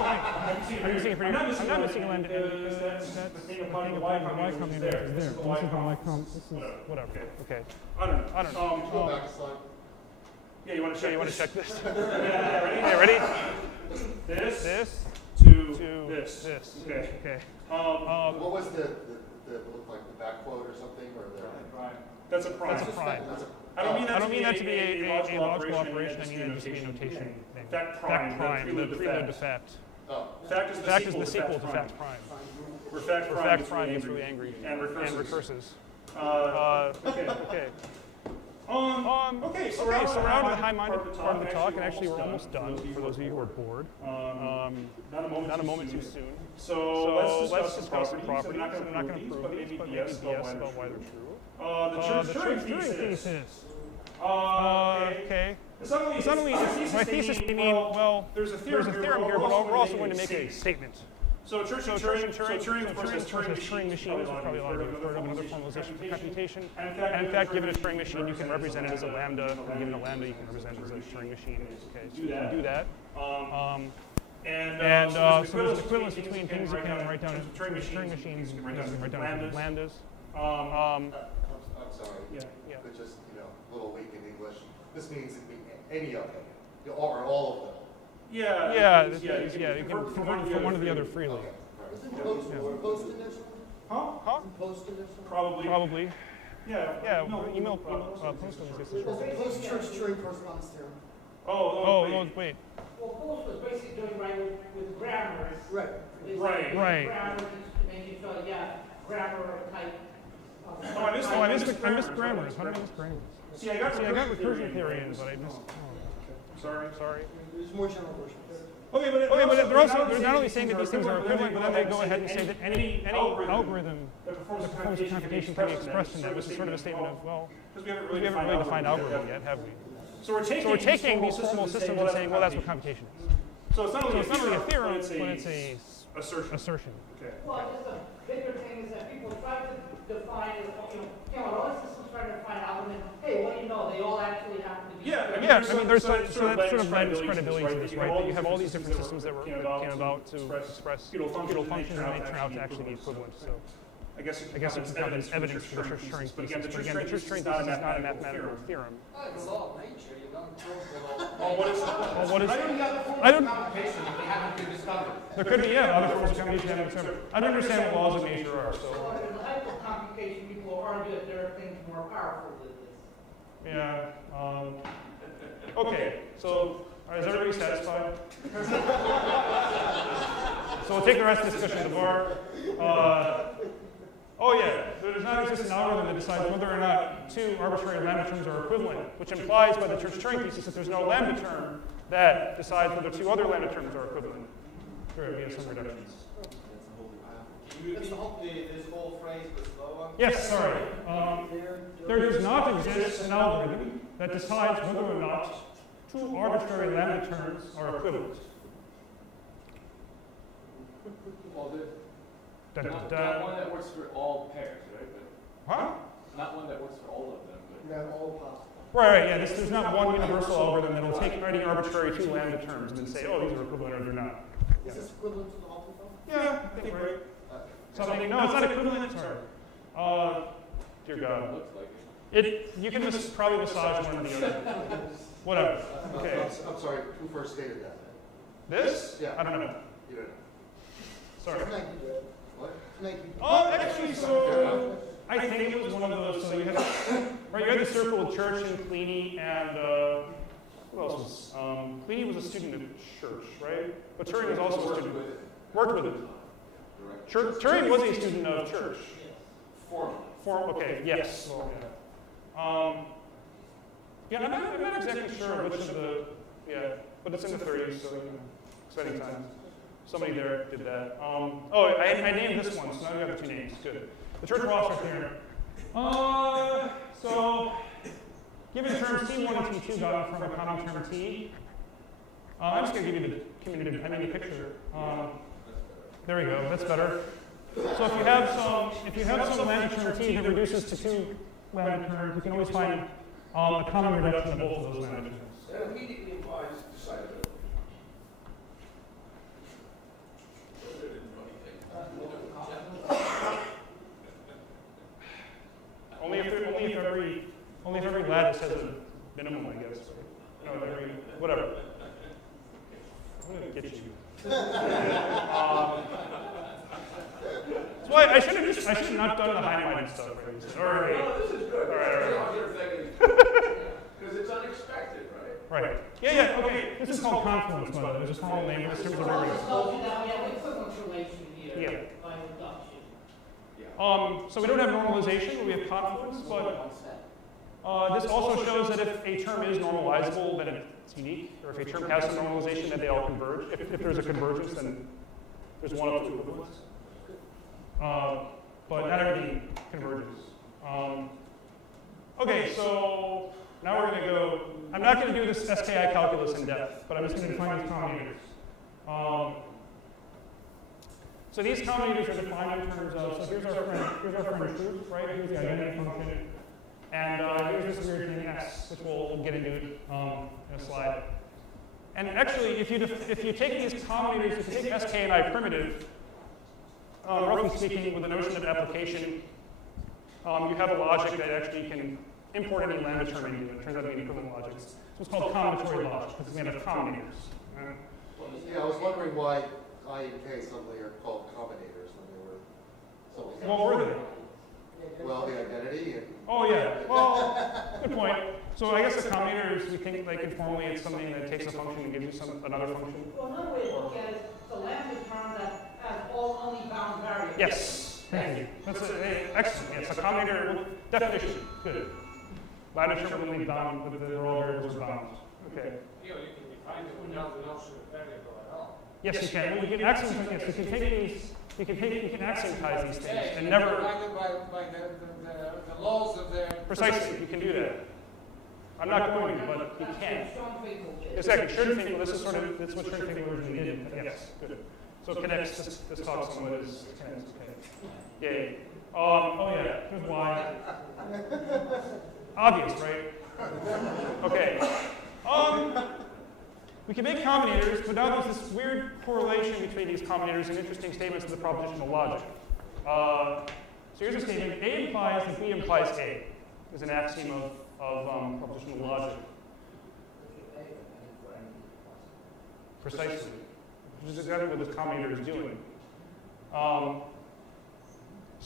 I'm not missing a lambda n. That's the thing applying the y combinator is there. This is the y com. This is whatever. Okay. I don't know. Go back a slide. Yeah, you want to check this? Yeah, ready? This to this. Okay. What was the look like the back quote or something, or the prime? That's a prime. I don't mean that to be a logical operation. I mean that to be a notation thing. Fact prime, the prelude to fact. Fact is the sequel to fact prime. Where fact prime gets really angry and recurses. Okay. Okay, so we're out of the high-minded part of the talk, and actually we're almost done, for those of you who are bored. Not a moment too soon. So let's discuss some properties. I'm not going to prove these, but maybe BS about why they're true. The Church-Turing thesis. Okay. Suddenly, my thesis may mean, well, there's a theorem here, but we're also going to make a statement. So Turing, of course, has Turing machines, which probably a lot of you have heard of, another formalization for computation. And in fact, given a Turing machine, you can represent it as a lambda. And given a lambda, you can represent it as a Turing machine. Okay, so you can do that. So there's an equivalence between things you can write down as Turing machines, you can write down as lambdas. I'm sorry. Yeah. But just, a little weak in English. This means it can be any of them, or all of them. Yeah, you can convert it from one to the other freely. Isn't post-conditional? Huh? Post-conditional? Probably. Yeah. Email post conditional. Post-church Turing correspondence theorem. Oh, wait. Well, post was basically doing right with grammars. Right. Grammar, making sure, grammar type. I missed grammars. How did I miss grammars? See, I got recursion theory in, but I missed. Sorry. There's more general versions. Okay, but they're not only saying that these things are equivalent, but then they go ahead and say that any algorithm that performs a computation can be expressed in that, which is sort of a statement of, well, because we haven't really defined algorithm yet, have we? So we're taking these formal systems and saying, well, that's what computation is. So it's not only a theorem, but it's a assertion. Okay. Well, just a bigger thing is that people try to define, all the systems try to define algorithm. Hey, what do you know? They all actually happen to be. There's that sort of lends credibility to this, right? That you have all these different systems that came about to express computal functions, and they turn out to actually be equivalent. So I guess you can count that as evidence for the Church-Turing thesis. But again, the Church-Turing thesis is not a mathematical theorem. It's all nature. You don't What is? I don't. There could be other forms of computation haven't been determined. I don't understand what laws of nature are. So. In the hypercomputation, people argue that there are things more powerful than this. Yeah. Okay. So is everybody satisfied? So we'll take the rest of the discussion to the bar. There does not exist an algorithm that decides whether or not two arbitrary lambda terms are equivalent, which implies by the Church-Turing thesis that there's no lambda term that decides whether two other lambda terms are equivalent. There would be some reductions. This whole phrase was slow on? Yes, sorry. There does not exist an algorithm that decides whether or not two arbitrary lambda terms are equivalent. Well, Not one that works for all pairs, right? Huh? Not one that works for all of them, but all possible. Right, yeah. There's not one universal algorithm that will take any arbitrary two lambda terms and then say, oh, these are equivalent or they're not. Is this equivalent to the multiple? Yeah, I think right. Something, no, it's not equivalent. Sorry. Dear God. You can probably massage one or the other. Whatever. Okay. I'm sorry, who first stated that? This? Yeah. I don't know. You don't know. Sorry. What? Actually, so I think it was one of those. So you had the circle with Church and Pliny, and who else was? Pliny was a student of Church, right? But Turing was also a student. Worked with it. Turing was a student of Church. Okay. Yes. Well, yeah. I'm not exactly sure which of the. Yeah, but it's in the 30s, so exciting times. Somebody there did that. I named this one, so now we got the two names. Good. The Church Ross theorem. So, given terms T1 and T2 gotten from a common term T, I'm just going to give you the community dependent picture. There we go. That's better. So if you have some lambda term T that reduces to two lambda terms, you can always find a common reduction of both of those lambda terms. That immediately implies decidability. Only if every lattice has a minimum, I guess. No, whatever. I'm gonna get you. That's why I should have not done the Heinemann stuff. Right? No, this is good. All right. Because it's unexpected, right? Right. Yeah. Okay. This is called confluence, by the way. There's a formal name in terms of everything. We have an equivalence relation here. Yeah. By reduction. So we don't have normalization, we have confluence, but This also shows that if a term is normalizable, then it's unique. Or if a term has some normalization, then they all converge. If there's a convergence, then there's one of two equivalents. But not everything converges. Okay, so now we're going to go. I'm not going to do this SKI calculus in depth, but I'm just going to define these combinators. So these combinators are defined in terms of, so here's our friend truth, right? Here's the identity function. And here's this weird thing S, which we'll get into in a slide. And actually, if you take these combinators, if you take SK and I primitive, roughly speaking, with the notion of application, you have a logic that actually can import any lambda term into it. It turns out to be an equivalent logic. So it's called combinatory logic, because we have combinators. Yeah, I was wondering why I and K suddenly are called combinators when they were something else. What were they? Well, the identity and... Oh, yeah. Well, good point. So I guess the combinators, we think like informally it's something that takes a function and gives you another function. Well, another way to look at it is the lambda term that has all only bound variables. Yes. Thank you. That's excellent. Yes, a combinator definition. Good. Lambda term only bound with the all variables bound. Okay. You know, you can define it without the notion of variable at all. Yes, you can. Well, you can axiom. Yes, you can take these. You can axiomatize these things and never. By the laws of their. Precisely, you can do that. I'm not going to, but you can. Exactly. Schoenfinkel. This is sort of that's what Schoenfinkel originally did. Yes, good. So it connects. This talks on what is connects. Okay. Yay. Oh yeah. Here's why. Obvious, right? Okay. We can make combinators, but now there's this weird correlation between these combinators and interesting statements of the propositional logic. So here's a statement: A implies that B implies A. Is an axiom of propositional logic. Precisely, which is exactly what this combinator is doing. So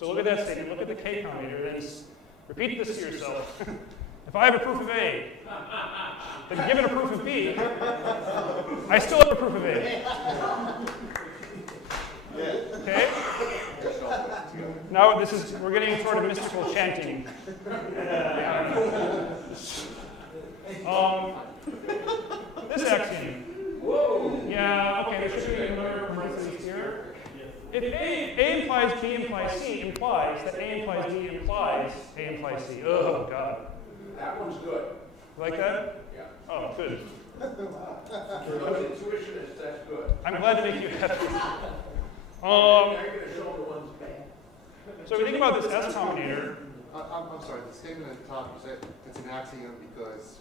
look at that statement. Look at the K combinator, and repeat this to yourself. If I have a proof of A, then given a proof of B, I still have a proof of A. Okay? Now we're getting sort of mystical chanting. This axiom. Whoa. Yeah, okay, there should be another parenthesis here. If A implies B implies C implies that A implies B implies A implies C. Oh, God. That one's good. Like that? Yeah. Oh, good. For those intuitionists, that's good. I'm glad to make you happy. I'm going to show the ones bad. So we think about this S combinator. I'm sorry, the statement at the top, you said it's an axiom because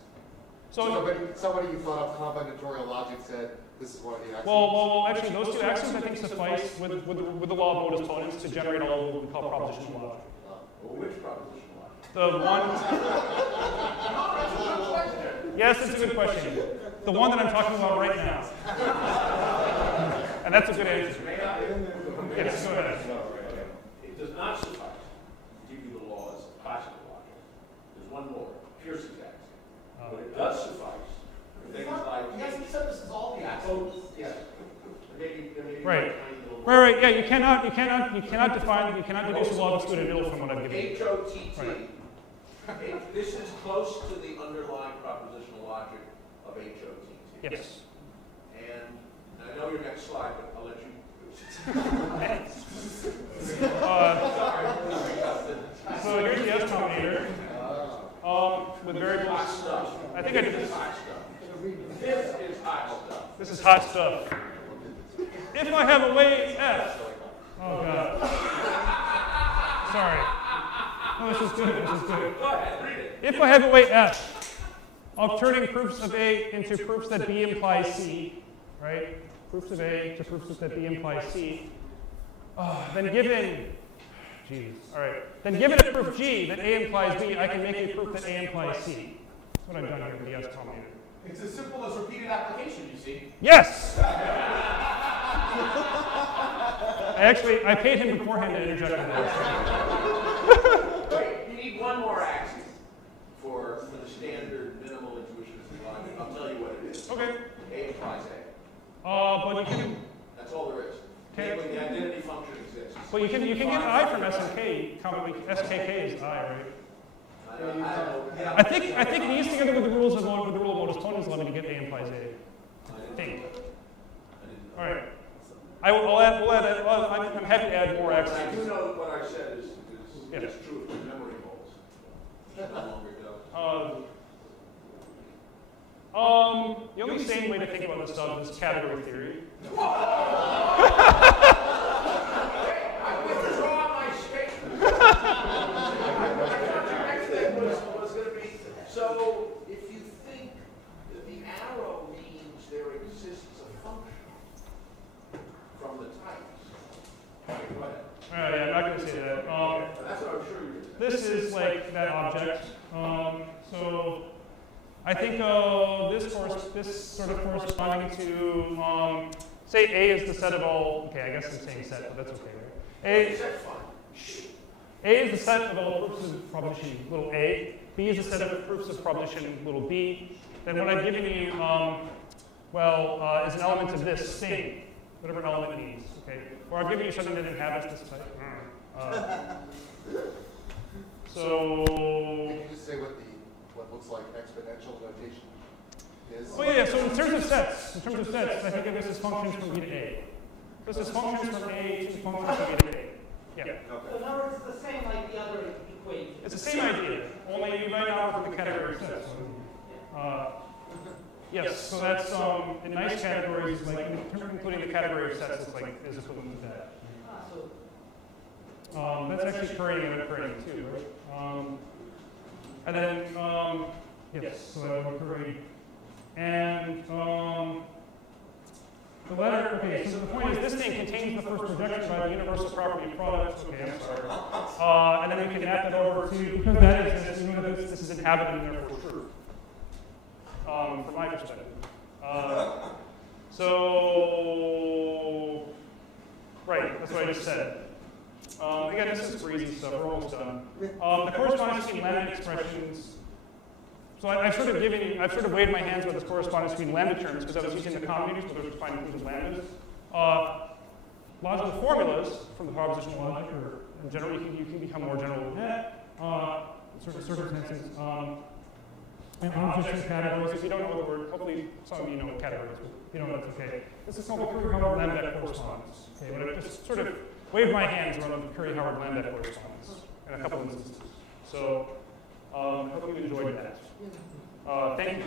somebody who thought of combinatorial logic said this is one of the axioms. Well, actually, those two axioms I think suffice with the law of modus ponens to generate all of what we call propositional logic. Well, which propositional logic? The one. Yes, it's a good question. The one that I'm talking about right now. And that's a good answer. Yes, go ahead. It does not suffice to give you the laws of classical logic. There's one more, Pearson's axiom. But it does suffice for things like. Yes, he said this is all the axioms. Yes. Right. Right. Yeah, you cannot deduce the law of excluded middle from what I've given you. HOTT. Right. This is close to the underlying propositional logic of HOTT. Yes. And I know your next slide, but I'll let you. So here's the S combinator with variables. I think I did this. This is hot stuff. This is hot stuff. If I have a way F. Oh God. Sorry. Oh, this is good. This is good. Go ahead, read it. If I have a way F of turning proofs of A into proofs that B implies C, right? Proofs of A to proofs that B implies C. Then given, all right. Then given a proof G that A implies B, I can make a proof that A implies C. That's what I've done here with the S combinator. It's as simple as repeated application, you see. Yes. I paid him beforehand to interject in that. Wait, you need one more axiom for the standard minimal intuitionist logic. I'll tell you what it is. Okay. A implies A. But you can. That's all there is. Namely, the identity function exists. Well, you can get I from S and K. SKK is I, right? I think these together with the rules of with the rule of modus ponens allow me to get A implies A. I think. All right. I'm happy to add more accents. I do know that what I said is true if the memory holds. No longer does. The only sane way to think about this stuff is category theory. I withdraw my statement. I thought the next thing was going to be, so if you think that the arrow means there exists a function from the types. Okay, go ahead. All right, yeah, I'm not going to say that. That's what I'm sure you did. This is like that object. So I think this sort of corresponding to, say A is the set of all, okay, I guess I'm saying set, but that's okay, right? A is the set of all proofs of proposition little a, B is the set of proofs of proposition little b, then what I've given you, is an element of this thing, whatever element means, okay? Or I've given you something that inhabits this type. So can you just say what looks like exponential notation is? Oh yeah, so in terms of sets, I think of this as functions from B to A. This is functions from A to functions from B to A. Yeah. So in other words, it's the same like the other equation. It's the same idea, only you might not work with the category of sets. Yes, so that's in nice categories, like including the category of sets, is equivalent to that. That's actually Curry-Howard-Lambek too, right? And then, yes, so that would Curry. And the letter, okay, so the point is this thing contains the first projection by the universal property of products. Okay, I'm sorry. And then we can map that over to, because that exists, we know that this is inhabited and therefore true. From my perspective. Right, that's what I just said. Again, this is for easy stuff, we're almost done. The correspondence between lambda expressions. So I've sort of waved my hands with this correspondence between lambda terms because I was using the combinators, but those defined includes lambdas. Logical formulas from the propositional logic, or in general, you can become more general than that. In certain circumstances. And objects and categories. If you don't know the word, hopefully some of you know what categories, but if you don't know, that's okay. This is called the Curry-Howard-Lambek correspondence. Okay, but I just sort of waved my hands around the Curry-Howard-Lambek correspondence in a couple of instances. So, hope you enjoyed that. Thank you.